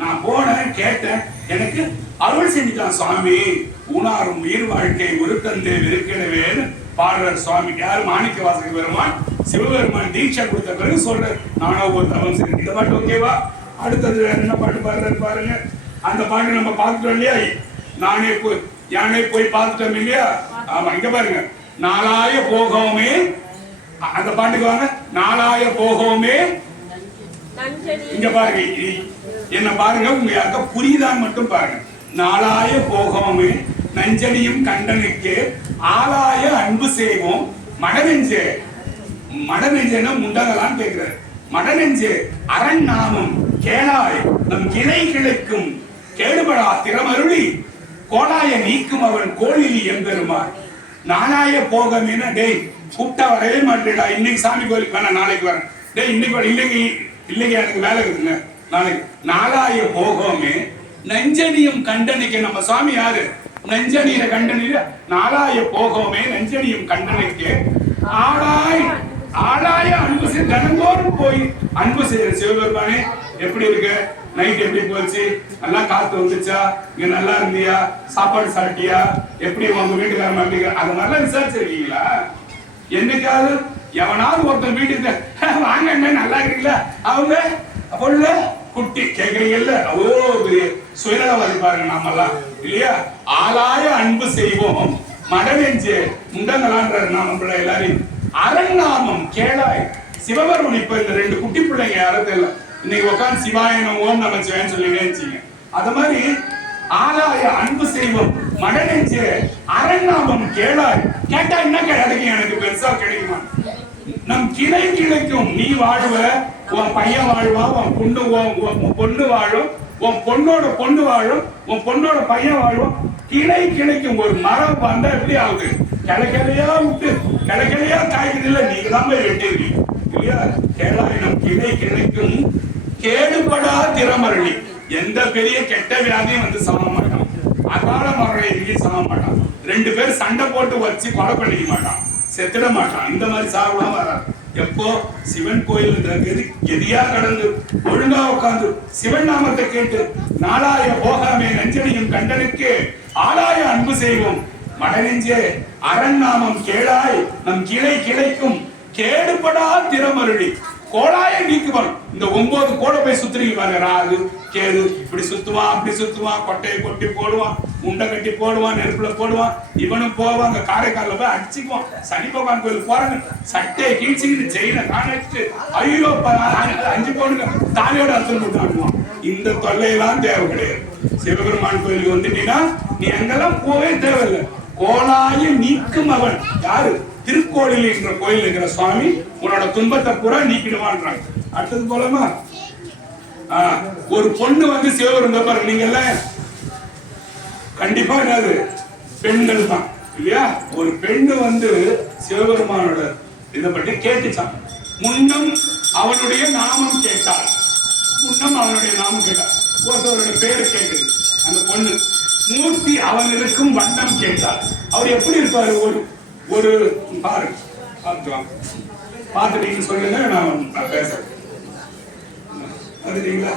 நான் போனேன், கேட்டேன், எனக்கு அருள் செஞ்சுட்டான் சுவாமி. ஊனாரும் உயிர் வாழ்க்கை ஒரு தந்தே வெறுக்கிறவேன்னு பாடுறார் சுவாமி. யாரு? மாணிக்க வாசக பெருமான். சிவபெருமான் தீட்சை கொடுத்த பிறகு சொல்றார், நானோ ஒரு தவம் செய்ய. இந்த பாட்டு ஓகேவா? அடுத்தது என்ன பாட்டு பாடுறாரு பாருங்க. அந்த பாட்டு நம்ம பார்த்துட்டோம் இல்லையா? நானே போய் யானை போய் பார்த்துட்டோம் இல்லையா? ஆமா, இங்க பாருங்க. நாளாய போகவுமே, அந்த பாட்டுக்கு வாங்க. நாளாய போகவுமே, இங்க பாருங்க, என்ன பாருங்க, உங்க யாருக்கா புரியுதான்னு மட்டும் பாருங்க. நாளாய போகவுமே நஞ்சனியும் கண்டனுக்கு ஆளாய அன்பு செய்வோம் மடநெஞ்சே. மடநெஞ்சேன்னா முண்டங்களான்னு கேட்கிறாரு. மடநெஞ்சே அரண் நாமம் கேளாய் நம் கிளை கிளைக்கும் கேடுபடா திறமருளி கோலாய நீக்கும் அவன் கோழிலி எம்பெருமான். நாளாய போகமேனா, டேய் கூப்பிட்டா வரவே மாட்டேடா, இன்னைக்கு சாமி கோயிலுக்கு வேணா, நாளைக்கு வரேன். டேய் இன்னைக்கு இல்லைங்க எனக்கு வேலை இருக்குங்க நாளைக்கு. நாளாய போகமே நஞ்சனியும் கண்டனிக்கு. நம்ம சுவாமி யாரு? நஞ்சனிய கண்டனில. நாளாய போகமே நஞ்சனியும் கண்டனிக்கு ஆளாய அன்பு செய்ய தினந்தோறும் போய் அன்பு செய்யற சிவபெருமானே. எப்படி இருக்கு? நைட் எப்படி போச்சு? நல்லா காத்து வந்துச்சா? இங்க நல்லா இருந்தியா? சாப்பாடு சாப்பிட்டியா? எப்படி உங்க வீட்டுக்காரமா அப்படிங்கிற அது மாதிரிலாம் விசாரிச்சிருக்கீங்களா? என்னைக்காவது எவனாவது ஒருத்தர் வீட்டுக்கு வாங்க நல்லா இருக்கீங்களா அவங்க பொண்ணு குட்டி கேட்கறீங்கல்ல? அவ்வளோ பெரிய சுயநலவாதி பாருங்க நாமெல்லாம் இல்லையா? ஆளாய அன்பு செய்வோம் மடநெஞ்சே முண்டங்களான்றாரு நாம எல்லாரையும். அரண் நாமம் கேளாய் சிவபெருமன். இப்ப இந்த 2 குட்டி பிள்ளைங்க யாரும் தெரியல இன்னைக்கு உட்காந்து சிவாயனம் ஓம் நமச்சிவாயன்னு சொல்லிட்டே இருந்துச்சீங்க. அது மாதிரி ஆலாய அன்பு செய்வோம் மடனெஞ்சு அரண்நாமம் கேளாய். கேட்டா என்ன கிடைக்கும்? எனக்கு பெருசா கிடைக்குமா? நம் கிளை கிளைக்கும். நீ வாழ்வ, உன் பையன் வாழ்வா, உன் பொண்ணு வாழும், உன் பொண்ணோட பொண்ணு வாழும், உன் பொண்ணோட பையன் வாழும். கிளை கிளைக்கும். ஒரு மரம் வந்தா எப்படி ஆகுது? கிளைக்கிளையா விட்டு கிளைக்கிளையா காய்க்குது இல்ல, நீங்க தான் போய் வெட்டிருக்கீங்க இல்லையா? கேளாய் நம் கிளை கிளைக்கும் கேடுபடா திறமருளி. எந்த பெரிய கெட்ட வியாதியும் வந்து சாக மாட்டான். அகால மரணம் எங்கேயும் சாக மாட்டான். ரெண்டு பேர் சண்டை போட்டு வச்சு கொலை பண்ணிக்க மாட்டான், செத்துட மாட்டான். இந்த மாதிரி சாகலாம் வராது. எப்போ சிவன் கோயில் எதியா கடந்து ஒழுங்கா உட்கார்ந்து சிவன் நாமத்தை கேட்டு நாளாய போகாமே நஞ்சனியும் கண்டனுக்கு ஆளாய அன்பு செய்வோம் மடநெஞ்சே அரண் நாமம் கேளாய் நம் கிளை கிளைக்கும் கேடுபடா திறமருளி. கோளாய நீக்குவான். இந்த 9 கோடை போய் சுத்துறீங்க. ராகு கேது இப்படி சுத்துவான், அப்படி சுத்துவான், கொட்டையை கொட்டி போடுவான், உண்டை கட்டி போடுவான், நெருப்புல போடுவான். இவனும் போவாங்க காரைக்கால போய் அடிச்சுக்குவான். சனி பகவான் கோயிலுக்கு போறாங்க, சட்டையை கீழ்ச்சிக்கிட்டு ஜெயில காணிட்டு ஐயோ 5 பவுனுக்கு தாலியோட அர்த்தம் போட்டுவான். இந்த தொல்லையெல்லாம் தேவை கிடையாது. சிவபெருமான் கோயிலுக்கு வந்துட்டீங்கன்னா நீ அங்கெல்லாம் போவே தேவையில்லை. கோளாய நீக்கும் அவன் யாரு? திருக்கோளில் என்ற கோயில் இருக்கிற சுவாமி உன்னோட துன்பத்தை பூரா நீக்கிடுவான்றாங்க. அடுத்தது போலமா ஒரு பொண்ணு வந்து சிவபெருமான் பாருங்க. நீங்க எல்லாம் கண்டிப்பா என்னது பெண்கள் தான் இல்லையா? ஒரு பெண்ணு வந்து சிவபெருமானோட இதை பற்றி கேட்டுச்சான். முன்னம் அவனுடைய நாமம் கேட்டாள். முன்னம் அவனுடைய நாமம் கேட்டாள். ஒருத்தவருடைய பேரு கேட்குது அந்த பொண்ணு. மூர்த்தி அவன் இருக்கும் வண்ணம் கேட்டாள். அவர் எப்படி இருப்பாரு? ஒரு பாரு பார்த்துட்டீங்க சொல்லுங்க, நான் பேசுறேன். பார்த்துட்டீங்களா?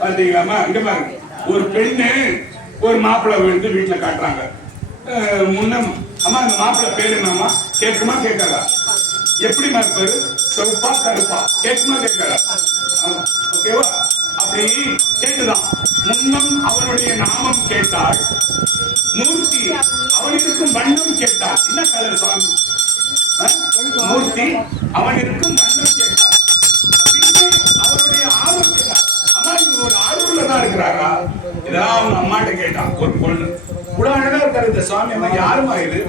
பார்த்தீங்களாமா? இங்க பாருங்க, ஒரு பெண்ணு ஒரு மாப்பிள்ளை விழுந்து வீட்டுல காட்டுறாங்க. முன்னம் அம்மா அந்த மாப்பிள்ளை பேரு என்னம்மா? கேட்குமா கேட்காதா? எப்படிமா இருப்பாரு? செவப்பா கருப்பா? கேட்குமா கேட்காதா? ஓகேவா? அப்படி கேட்டுதான். முன்னம் அவனுடைய நாமம் கேட்டாள். மூர்த்தி அவனுக்கும் வண்ணம் கேட்டார். என்ன கலர் சுவாமி? மூர்த்தி அவனுக்கும் வண்ணம் கேட்டார். பின்னே அவருடைய ஆரூர் கேட்டார். அம்மா இவர் ஒரு ஆரூர்ல தான் இருக்கிறாரா? இதெல்லாம் அவங்க அம்மாட்ட கேட்டான். ஒரு பொண்ணு கூட அழகா இருக்காரு இந்த சுவாமி. அம்மா யாருமா இது?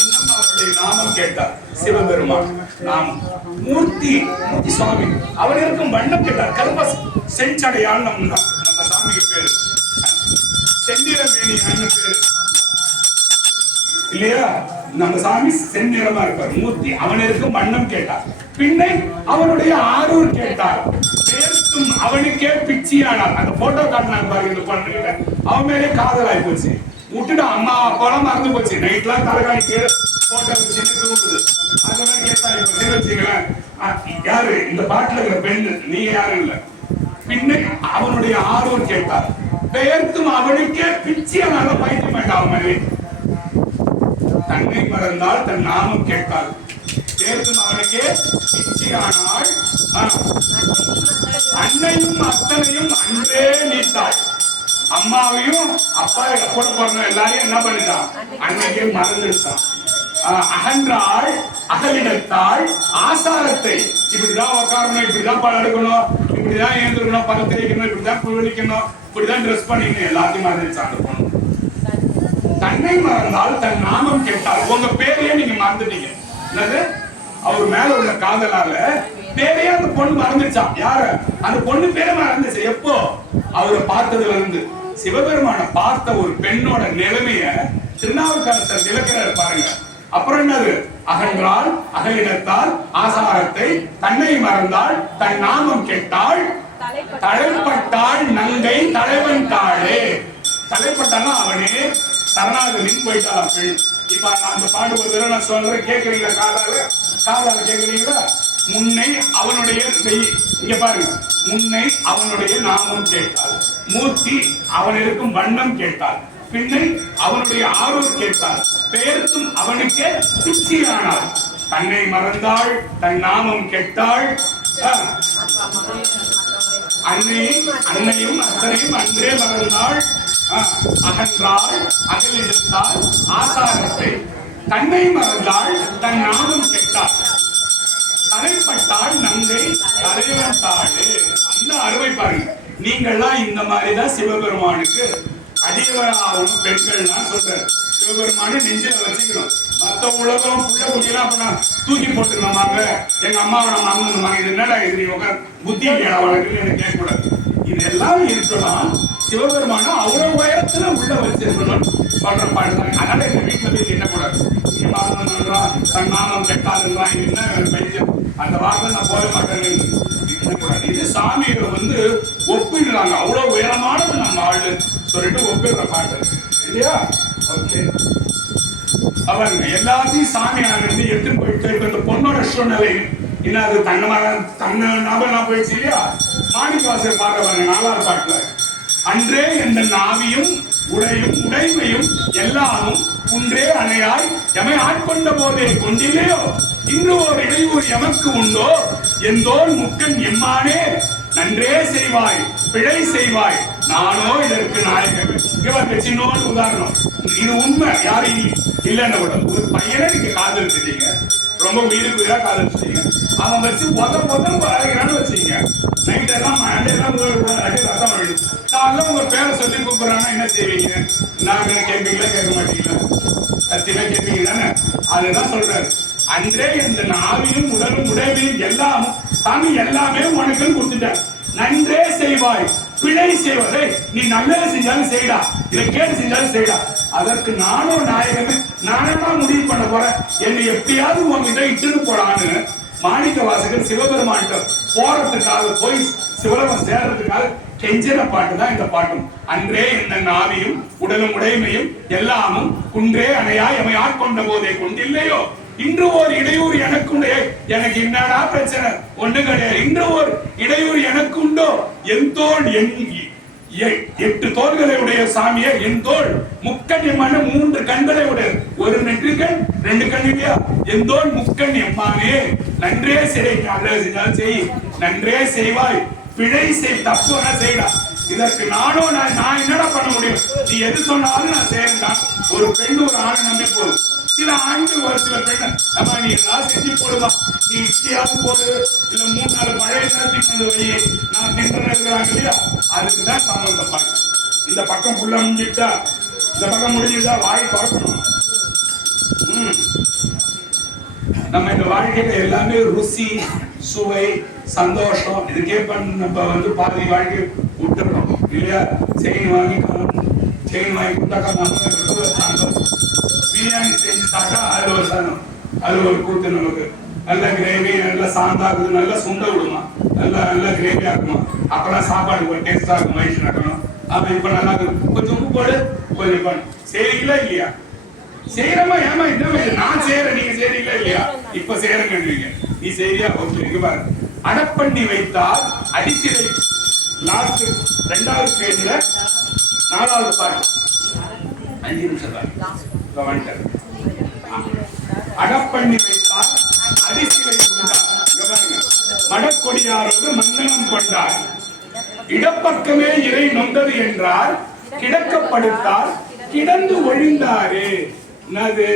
இன்னும் அவருடைய நாமம் கேட்டார். சிவபெருமான் நாமம். மூர்த்தி மூர்த்தி சுவாமி அவனுக்கும் வண்ணம் கேட்டார். கருப்ப செஞ்சடையால் நம்ம சாமிக்கு பேரு. செந்திரமேனி அண்ணன் பேரு இல்லையா? நம்ம சாமி செந்நிறமா இருப்பார். மூர்த்தி அவனுக்கும் வண்ணம் கேட்டார். பின்னை அவனுடைய ஆரூர் கேட்டார். பேர்த்தும் அவனுக்கே பிச்சியானார். அந்த போட்டோ காட்டினாங்க பாருங்க இந்த பொண்ணு. அவன் மேலே காதலாய் போச்சு. விட்டுட்டு அம்மா அப்பாலாம் மறந்து போச்சு. நைட்லாம் தலைகாணி போட்டோ வச்சு தூங்குது. அதெல்லாம் கேட்டா இப்ப வச்சுக்கலாம். யாரு இந்த பாட்டுல இருக்கிற பெண்ணு? நீ யாரும் இல்ல. பின்னை அவனுடைய ஆரூர் கேட்டார். பெயர்த்தும் அவனுக்கே பிச்சியானால பைத்தியம் வேண்டாம். மாதிரி தன்னை மறந்தால் தன் நாமம் கேட்பாள். பேர்த்தும் அவனுக்கே பிச்சியானாள். அன்னையும் அத்தனையும் அன்றே நீத்தாள். அம்மாவையும் அப்பா கூட பிறந்த எல்லாரையும் என்ன பண்ணிட்டான்? அன்னைக்கே மறந்துட்டான். அகன்றாள் அகலிடத்தாள் ஆசாரத்தை. இப்படிதான் உட்காரணும், இப்படிதான் பல எடுக்கணும், இப்படிதான் ஏந்திருக்கணும், பல தெரிவிக்கணும், இப்படிதான் குளிக்கணும், இப்படிதான் ட்ரெஸ் பண்ணிக்கணும், எல்லாத்தையும் மறந்துடுச்சான் அந்த பொண்ணு. தன்னை மறந்தால் தன் நாமம் கேட்டால். உங்க பேரையே நீங்க மறந்துட்டீங்க. என்னது? அவர் மேல உள்ள காதலால பேரையே அந்த பொண்ணு மறந்துச்சான். யார? அந்த பொண்ணு பேரை மறந்துச்சு. எப்போ? அவரை பார்த்ததுல இருந்து. சிவபெருமான பார்த்த ஒரு பெண்ணோட நிலைமைய திருநாவுக்கரசர் விளக்கிறார் பாருங்க. அப்புறம் என்னது? அகன்றால் அகலிடத்தால் ஆசாரத்தை. தன்னை மறந்தால் தன் நாமம் கேட்டாள். தலைப்பட்டாள் நங்கை தலைவன் தாளே. தலைப்பட்டானா அவனே சரணாகதின்னு போயிட்டான் பெண். இப்ப அந்த பாட்டு ஒரு தடவை நான் சொல்றேன், கேட்கறீங்களா? காதால கேட்கறீங்களா? முன்னை அவனுடைய இங்க பாருங்க. முன்னை அவனுடைய நாமம் கேட்டாள். மூர்த்தி அவனுக்கும் வண்ணம் கேட்டாள். பின்னை அவனுடைய ஆரூர் கேட்டாள். பெயர்த்தும் அவனுக்கே பிச்சியானாள். தன்னை மறந்தாள் தன் நாமம் கேட்டாள். அன்னையும் அத்தனையும் அன்றே மறந்தாள். அகன்றாள் அகலிடத்தால் ஆசாரத்தை. தன்னை மறந்தாள் தன் நாமம் கேட்டாள். தலைப்பட்டாள் நங்கை பட்டாடு. அந்த அருமை பாருங்க. நீங்கள்லாம் இந்த மாதிரிதான் சிவபெருமானுக்கு அடியவராகும் பெண்கள்லாம் சொல்றாரு. சிவபெருமானு நெஞ்சில வச்சுக்கணும். மத்த உலகம் புள்ள குட்டியெல்லாம் அப்ப தூக்கி போட்டுருந்தாங்க. எங்க அம்மாவை நம்ம அம்மா இது என்னடா இது புத்தி இல்லையா வழக்குன்னு எனக்கு கேட்கக்கூடாது. இதெல்லாம் இருக்கலாம். சிவபெருமான அவ்வளவு உயரத்துல உள்ள வச்சிருக்கணும் சொல்ற பாடுதான். அதனால எங்க வீட்டுல போய் தின்னக்கூடாது. தன் நாமம் கெட்டாதுன்றான். என்ன பைத்தியம், அந்த வார்த்தை நான் போக மாட்டேன்னு தின்னக்கூடாது. இது சாமியை வந்து ஒப்பிடுறாங்க. அவ்வளவு உயரமானது நம்ம ஆளு சொல்லிட்டு ஒப்பிடுற பாட்டு இல்லையா? ஓகே, அவங்க எல்லாத்தையும் சாமியாக இருந்து எடுத்துட்டு போயிட்டு இந்த பொண்ணோட சூழ்நிலை என்ன அது தன்னை நபர்லாம் போயிடுச்சு இல்லையா? மாணிக்கவாசகர் பாடுற பாருங்க 4ஆவது பாட்டுல, அன்றே எந்த நாவியும் உடையும் உடைமையும் எல்லாமும் குன்றே அணையாய் எமை ஆட்கொண்ட போதே கொண்டில்லையோ இன்று ஒரு இடையூறு எமக்கு உண்டோ எந்தோன் முக்கன் எம்மானே நன்றே செய்வாய் பிழை செய்வாய் நானோ இதற்கு நாயகன். இவருக்கு சின்னோடு உதாரணம். இது உண்மை. யாரும் இல்லைன்னு கூட ஒரு பையனை நீங்க காதலிச்சிட்டீங்க, ரொம்ப உயிருக்கு உயிரா காதலிச்சிட்டீங்க. அவன் வச்சு அரைக்கிறான்னு வச்சுக்கீங்க. நைட் எல்லாம் ரத்தம் வருது. நாங்களும் உங்க பேரை சொல்லி கூப்பிடுறாங்கன்னா என்ன செய்வீங்க? நாங்க கேட்பீங்களா கேட்க மாட்டீங்களா? சத்தியமா கேட்பீங்க தானே? அதுதான் சொல்றாரு. அன்றே இந்த நாவியும் உடலும் உடைமையும் எல்லாமும் சாமி எல்லாமே உனக்குன்னு கொடுத்துட்டார். நன்றே செய்வாய் பிழை செய்வதை நீ நல்லது செஞ்சாலும் செய்டா, இதை கேட்டு செஞ்சாலும் செய்டா. அதற்கு நானும் நாயகமே நானா முடிவு பண்ண போறேன். என்னை எப்படியாவது உங்ககிட்ட இட்டுன்னு போடான்னு மாணிக்கவாசகர் சிவபெருமான் போறதுக்காக போய் சிவலகம் சேர்றதுக்காக கெஞ்சின பாட்டு தான் இந்த பாட்டும். அன்றே இந்த நாவியும் உடலும் உடைமையும் எல்லாமும் குன்றே அணையா எமை ஆட்கொண்ட போதே கொண்டில்லையோ இன்று ஒரு இடையூறு எனக்கு உண்டே. எனக்கு என்னடா பிரச்சனை? ஒண்ணு கிடையாது. இன்று ஒரு இடையூறு எனக்கு உண்டோ? என் தோல் 8 தோள்களை உடைய சாமியை என் தோல் முக்கண் எம்மான 3 கண்களை உடைய ஒரு நெற்றிக்கண் 2 கண் இல்லையா? என் தோல் முக்கண் எம்மானே நன்றே செய் நன்றே செய்வாய் பிழை செய் தப்பு செய்யலாம். இதற்கு நானும் நான் என்னடா பண்ண முடியும்? நீ எது சொன்னாலும் நான் செய்யறேன்டா. ஒரு பெண் ஒரு ஆணை நம்பி போதும். சில ஆண்கள் ஒரு சில பெண்ணை நம்ம நீ எல்லாம் செஞ்சு போடுவா, நீ இட்லியாவது போடு, இல்ல 3-4 பழைய நேரத்துக்கு வந்து வை, நான் தின்றேன் இருக்கிறாங்க இல்லையா? அதுக்குதான் சம்பந்தப்பாங்க. இந்த பக்கம் புள்ள முடிஞ்சுட்டா, இந்த பக்கம் முடிஞ்சுட்டா வாய் பார்க்கணும். நம்ம இந்த வாழ்க்கையில எல்லாமே ருசி சுவை சந்தோஷம் இதுக்கே நம்ம வந்து பாதி வாழ்க்கை விட்டுறோம் இல்லையா? செயின் வாங்கி கொடுத்தாக்கா பிரியாணி செஞ்சு சாப்பிட்டா அது ஒரு கூத்து. நமக்கு நல்ல கிரேவி நல்ல சாந்தாக்குது, நல்ல சுண்ட விடுமா, நல்ல கிரேவியா இருக்குமா, அப்பெல்லாம் சாப்பாடு ஒரு டேஸ்டா இருக்கும். வயிற்று நடக்கணும். அப்ப இப்ப நல்லா கொஞ்சம் உப்பு போடு கொஞ்சம் பண்ணு. செய்றீங்களா இல்லையா? செய்யறமா? ஏமா என்ன நான் செய்யறேன் நீங்க செய்றீங்களா இல்லையா? இப்ப செய்யறேங்க. நீ செய்யறியா? ஓகே. இங்க பாரு, அடப்பண்ணி வைத்தால் அடிசிலை. லாஸ்ட் 2வது பேஜ்ல 4வது பாட்டு 5 நிமிஷம் தான். அடப்பண்ணி வைத்தால் அடிசிலை உண்டார். மடக்கொடியாரோடு மங்களம் கொண்டார். இடப்பக்கமே இறை நொந்தது என்றால் கிடக்கப்படுத்தால் கிடந்து ஒழிந்தாரு. என்னது?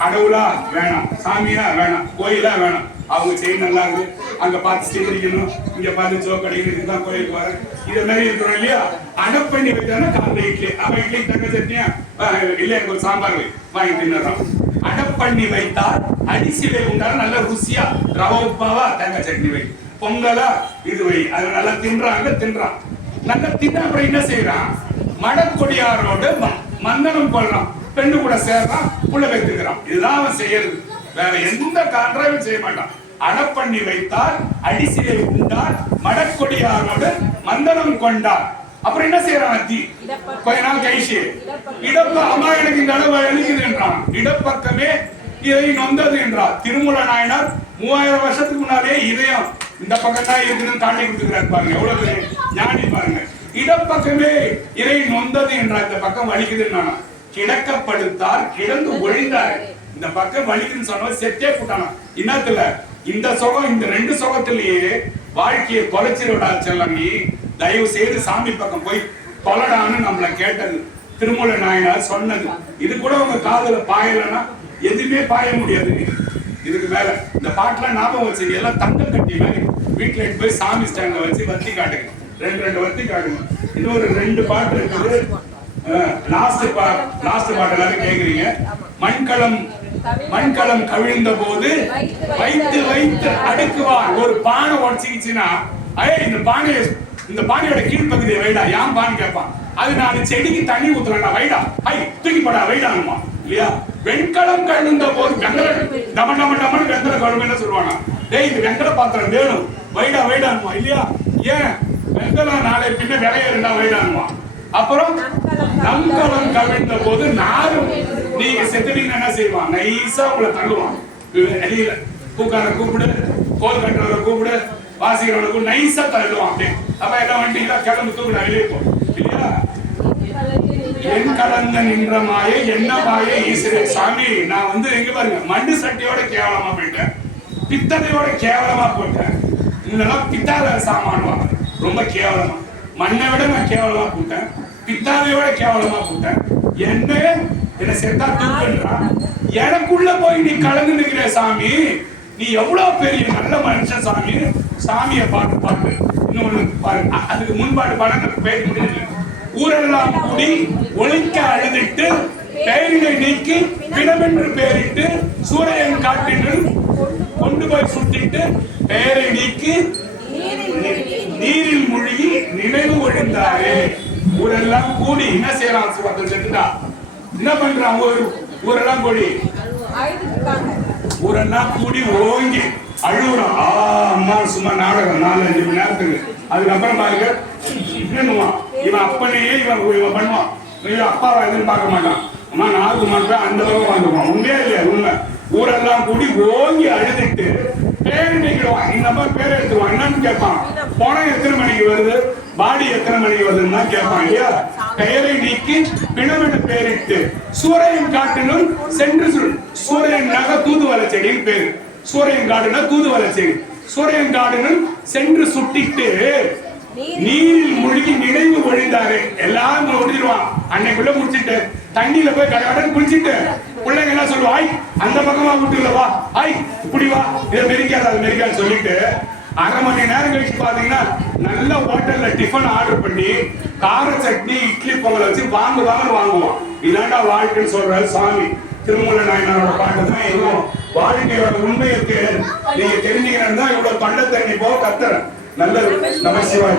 கடவுளா வேணாம், சாமியா வேணாம், கோயிலா வேணாம். அவங்க செய்ய நல்லா இருக்கு, அங்க பார்த்து செய்யணும், இங்க பார்த்து சோக்கடிக்கணும், இதுதான் கோயிலுக்கு வர இதை மாதிரி இருக்கிறோம் இல்லையா? அடப்பண்ணி வைத்தானா காந்த இட்லி, அவன் இட்லி தங்க சட்னியா இல்ல எனக்கு ஒரு சாம்பார் வாங்கி தின்னுறோம். அடப்பண்ணி வைத்தால் அடிசிலை உண்டாலும் நல்ல ருசியா ரவ உப்பாவா தங்க சட்னி வை, பொங்கலா இது வை. அது நல்லா தின்றான். நல்லா தின்ன அப்புறம் என்ன செய்யறான்? மடக்கொடியாரோடு மந்தனம் கொள்றான், பெண்ணு கூட சேர்றான், புள்ள வைத்துக்கிறான். இதுதான் அவன் செய்யறது. வேற எந்த கான்ட்ராவும் செய்ய மாட்டான். அடப்பண்ணி வைத்தால் அடிசிலை உண்டார், மடக்கொடியாரோடு மந்தனம் கொண்டார். அப்புறம் என்ன செய்யறான்? கொஞ்ச நாள் கழிச்சு அம்மா எனக்கு இந்த அளவு எழுக்குது என்றான். இடப்பக்கமே இதை நொந்தது என்றார். திருமூல நாயனார் 3000 வருஷத்துக்கு முன்னாலே இதயம் இந்த பக்கம் தான் இருக்குன்னு தாண்டி கொடுத்துக்கிறார். பாருங்க எவ்வளவு ஞானி பாருங்க. இடப்பக்கமே இறை நொந்தது என்றார். இந்த பக்கம் வலிக்குதுன்னா கிடக்கப்படுத்தார் கிடந்து ஒழிந்தார். இந்த பக்கம் வலிக்குதுன்னு சொன்ன செத்தே போட்டானா. இன்னத்துல இந்த சுகம், இந்த 2 சுகத்திலேயே வாழ்க்கையை தொலைச்சிருடா செல்லம். நீ தயவு செய்து சாமி பக்கம் போய் தொலைடான்னு நம்மளை கேட்டது திருமூல நாயனார் சொன்னது. இது கூட உங்க காதுல பாயலன்னா எதுவுமே பாய முடியாது. இதுக்கு மேல இந்த பாட்டுலாம் ஞாபகம் வச்சுங்க. எல்லாம் தங்க கட்டி மாதிரி வீட்டுல எடுத்து போய் சாமி ஸ்டாண்ட்ல வச்சு வத்தி காட்டுங்க. ரெண்டு வத்தி காட்டுங்க. இன்னொரு 2 பாட்டு இருக்குது. லாஸ்ட் பாட்டு எல்லாரும் கேக்குறீங்க. மண்கலம் கவிழ்ந்த போது வைத்து அடுக்குவார். ஒரு பானை உடச்சிக்கிச்சுன்னா இந்த பானையோட கீழ்ப்பகுதியை வைடா, ஏன் பானை கேட்பான். அது 4 செடிக்கு தண்ணி ஊத்துறா, வைடா, தூக்கி போடா, வைடானுமா இல்லையா. வெண்கலம் கழுந்த போது டமன் வெங்கல கழுவுன்னு சொல்லுவாங்க. டேய் இந்த வெங்கல பாத்திரம் வேணும், வைடானுமா இல்லையா. ஏன் வெங்கலம் நாளை பின்ன விளையாடுண்டா, வைடானுமா. அப்புறம் நம்கலம் கவிழ்ந்த போது நாரும் நீங்க செத்துட்டீங்கன்னா என்ன செய்வான், நைஸா உங்களை தள்ளுவான். வெளியில பூக்கார கூப்பிடு, கோல் கட்டுறவரை கூப்பிடு, வாசிக்கிறவனுக்கு நைஸா தள்ளுவான். அப்படியே அப்ப எல்லாம் வண்டிங்களா கிளம்பு தூக்குடா வெளியே போ இல்லையா. என் கலந்த நின்ற மாய என்ன மாய ஈஸ்வரே. சாமி நான் எங்க பாருங்க, மண்ணு சட்டியோட கேவலமா போயிட்டேன், பித்தளையோட கேவலமா போயிட்டேன். இதெல்லாம் பித்தாள சாமானுவாங்க, ரொம்ப கேவலமா. மண்ணை விட நான் கேவலமா போட்டேன், பித்தாளையோட கேவலமா போட்டேன். என்ன செத்தா தூக்குன்றான். எனக்குள்ள போய் நீ கலந்து நிற்கிற சாமி, நீ எவ்வளவு பெரிய நல்ல மனுஷன் சாமி. சாமியை பாட்டு இன்னொன்னு பாருங்க. அதுக்கு முன்பாட்டு பாடம் பேச முடியல. ஊரெல்லாம் கூடி ஒழிக்க அழுதிட்டு பெயரினை நீக்கி பிணமென்று பெயரிட்டு சூரியன் காட்டினுள் கொண்டு போய் சுட்டிட்டு பெயரை நீக்கி நீரில் மூழ்கி நினைவு ஒழிந்தாரு. ஊரெல்லாம் கூடி என்ன செய்யறான், செத்துட்டா என்ன பண்றான், ஊரெல்லாம் கூடி ஊரெல்லாம் கூடி ஓங்கி அழுகுறான். அம்மா சும்மா நாடகம் 4-5 மணி நேரத்துக்கு. அதுக்கப்புறம் பாருங்க இவன் அப்பனையே இவன் பண்ணுவான். இவன் அப்பாவை எதுவும் பார்க்க மாட்டான். அம்மா நாக்கு மாட்டேன் அந்த அளவுக்கு வந்துடுவான். உண்மையே இல்லையா உண்மை. ஊரெல்லாம் கூடி ஓங்கி அழுதுட்டு பேர் நீக்கிடுவான். இந்த அம்மா பேர் எடுத்துருவான். என்னன்னு கேட்பான், பணம் எத்தனை மணிக்கு வருது, பாடி எத்தனை மணிக்கு வருதுன்னா கேட்பான் இல்லையா. பெயரை நீக்கி பிணமென பெயரிட்டு சூரியன் காட்டினும் சென்று சூரியன் தூதுவளை செடின்னு பேரு. சூரியன் காடுனா தூதுவளை செடி. சூரியன் காடுனும் சென்று சுட்டிட்டு நீரில் மூழ்கி நினைவு ஒழிந்தாரு. எல்லாம் ஒழிஞ்சிருவான். அன்னைக்குள்ள முடிச்சுட்டு தண்ணியில போய் கடகடன் குளிச்சுட்டு பிள்ளைங்க எல்லாம் சொல்லுவாய், அந்த பக்கமா விட்டுலவா, இப்படி வா, இதை மெரிக்காது அது மெரிக்காது சொல்லிட்டு 1/2 மணி நேரம் கழிச்சு பாத்தீங்கன்னா நல்ல ஹோட்டல்ல டிஃபன் ஆர்டர் பண்ணி கார சட்னி இட்லி பொங்கல் வச்சு வாங்குவான். இதாண்டா வாழ்க்கைன்னு சொல்றாரு சாமி. திருமூல நாயனாரோட பாட்டு தான் இருக்கும். வாழ்க்கையோட உண்மையை நீங்க தெரிஞ்சுக்கிறேன் தான் இவ்வளவு தொண்டை தண்ணி போக கத்துறேன். நல்லது. நம சிவாய்.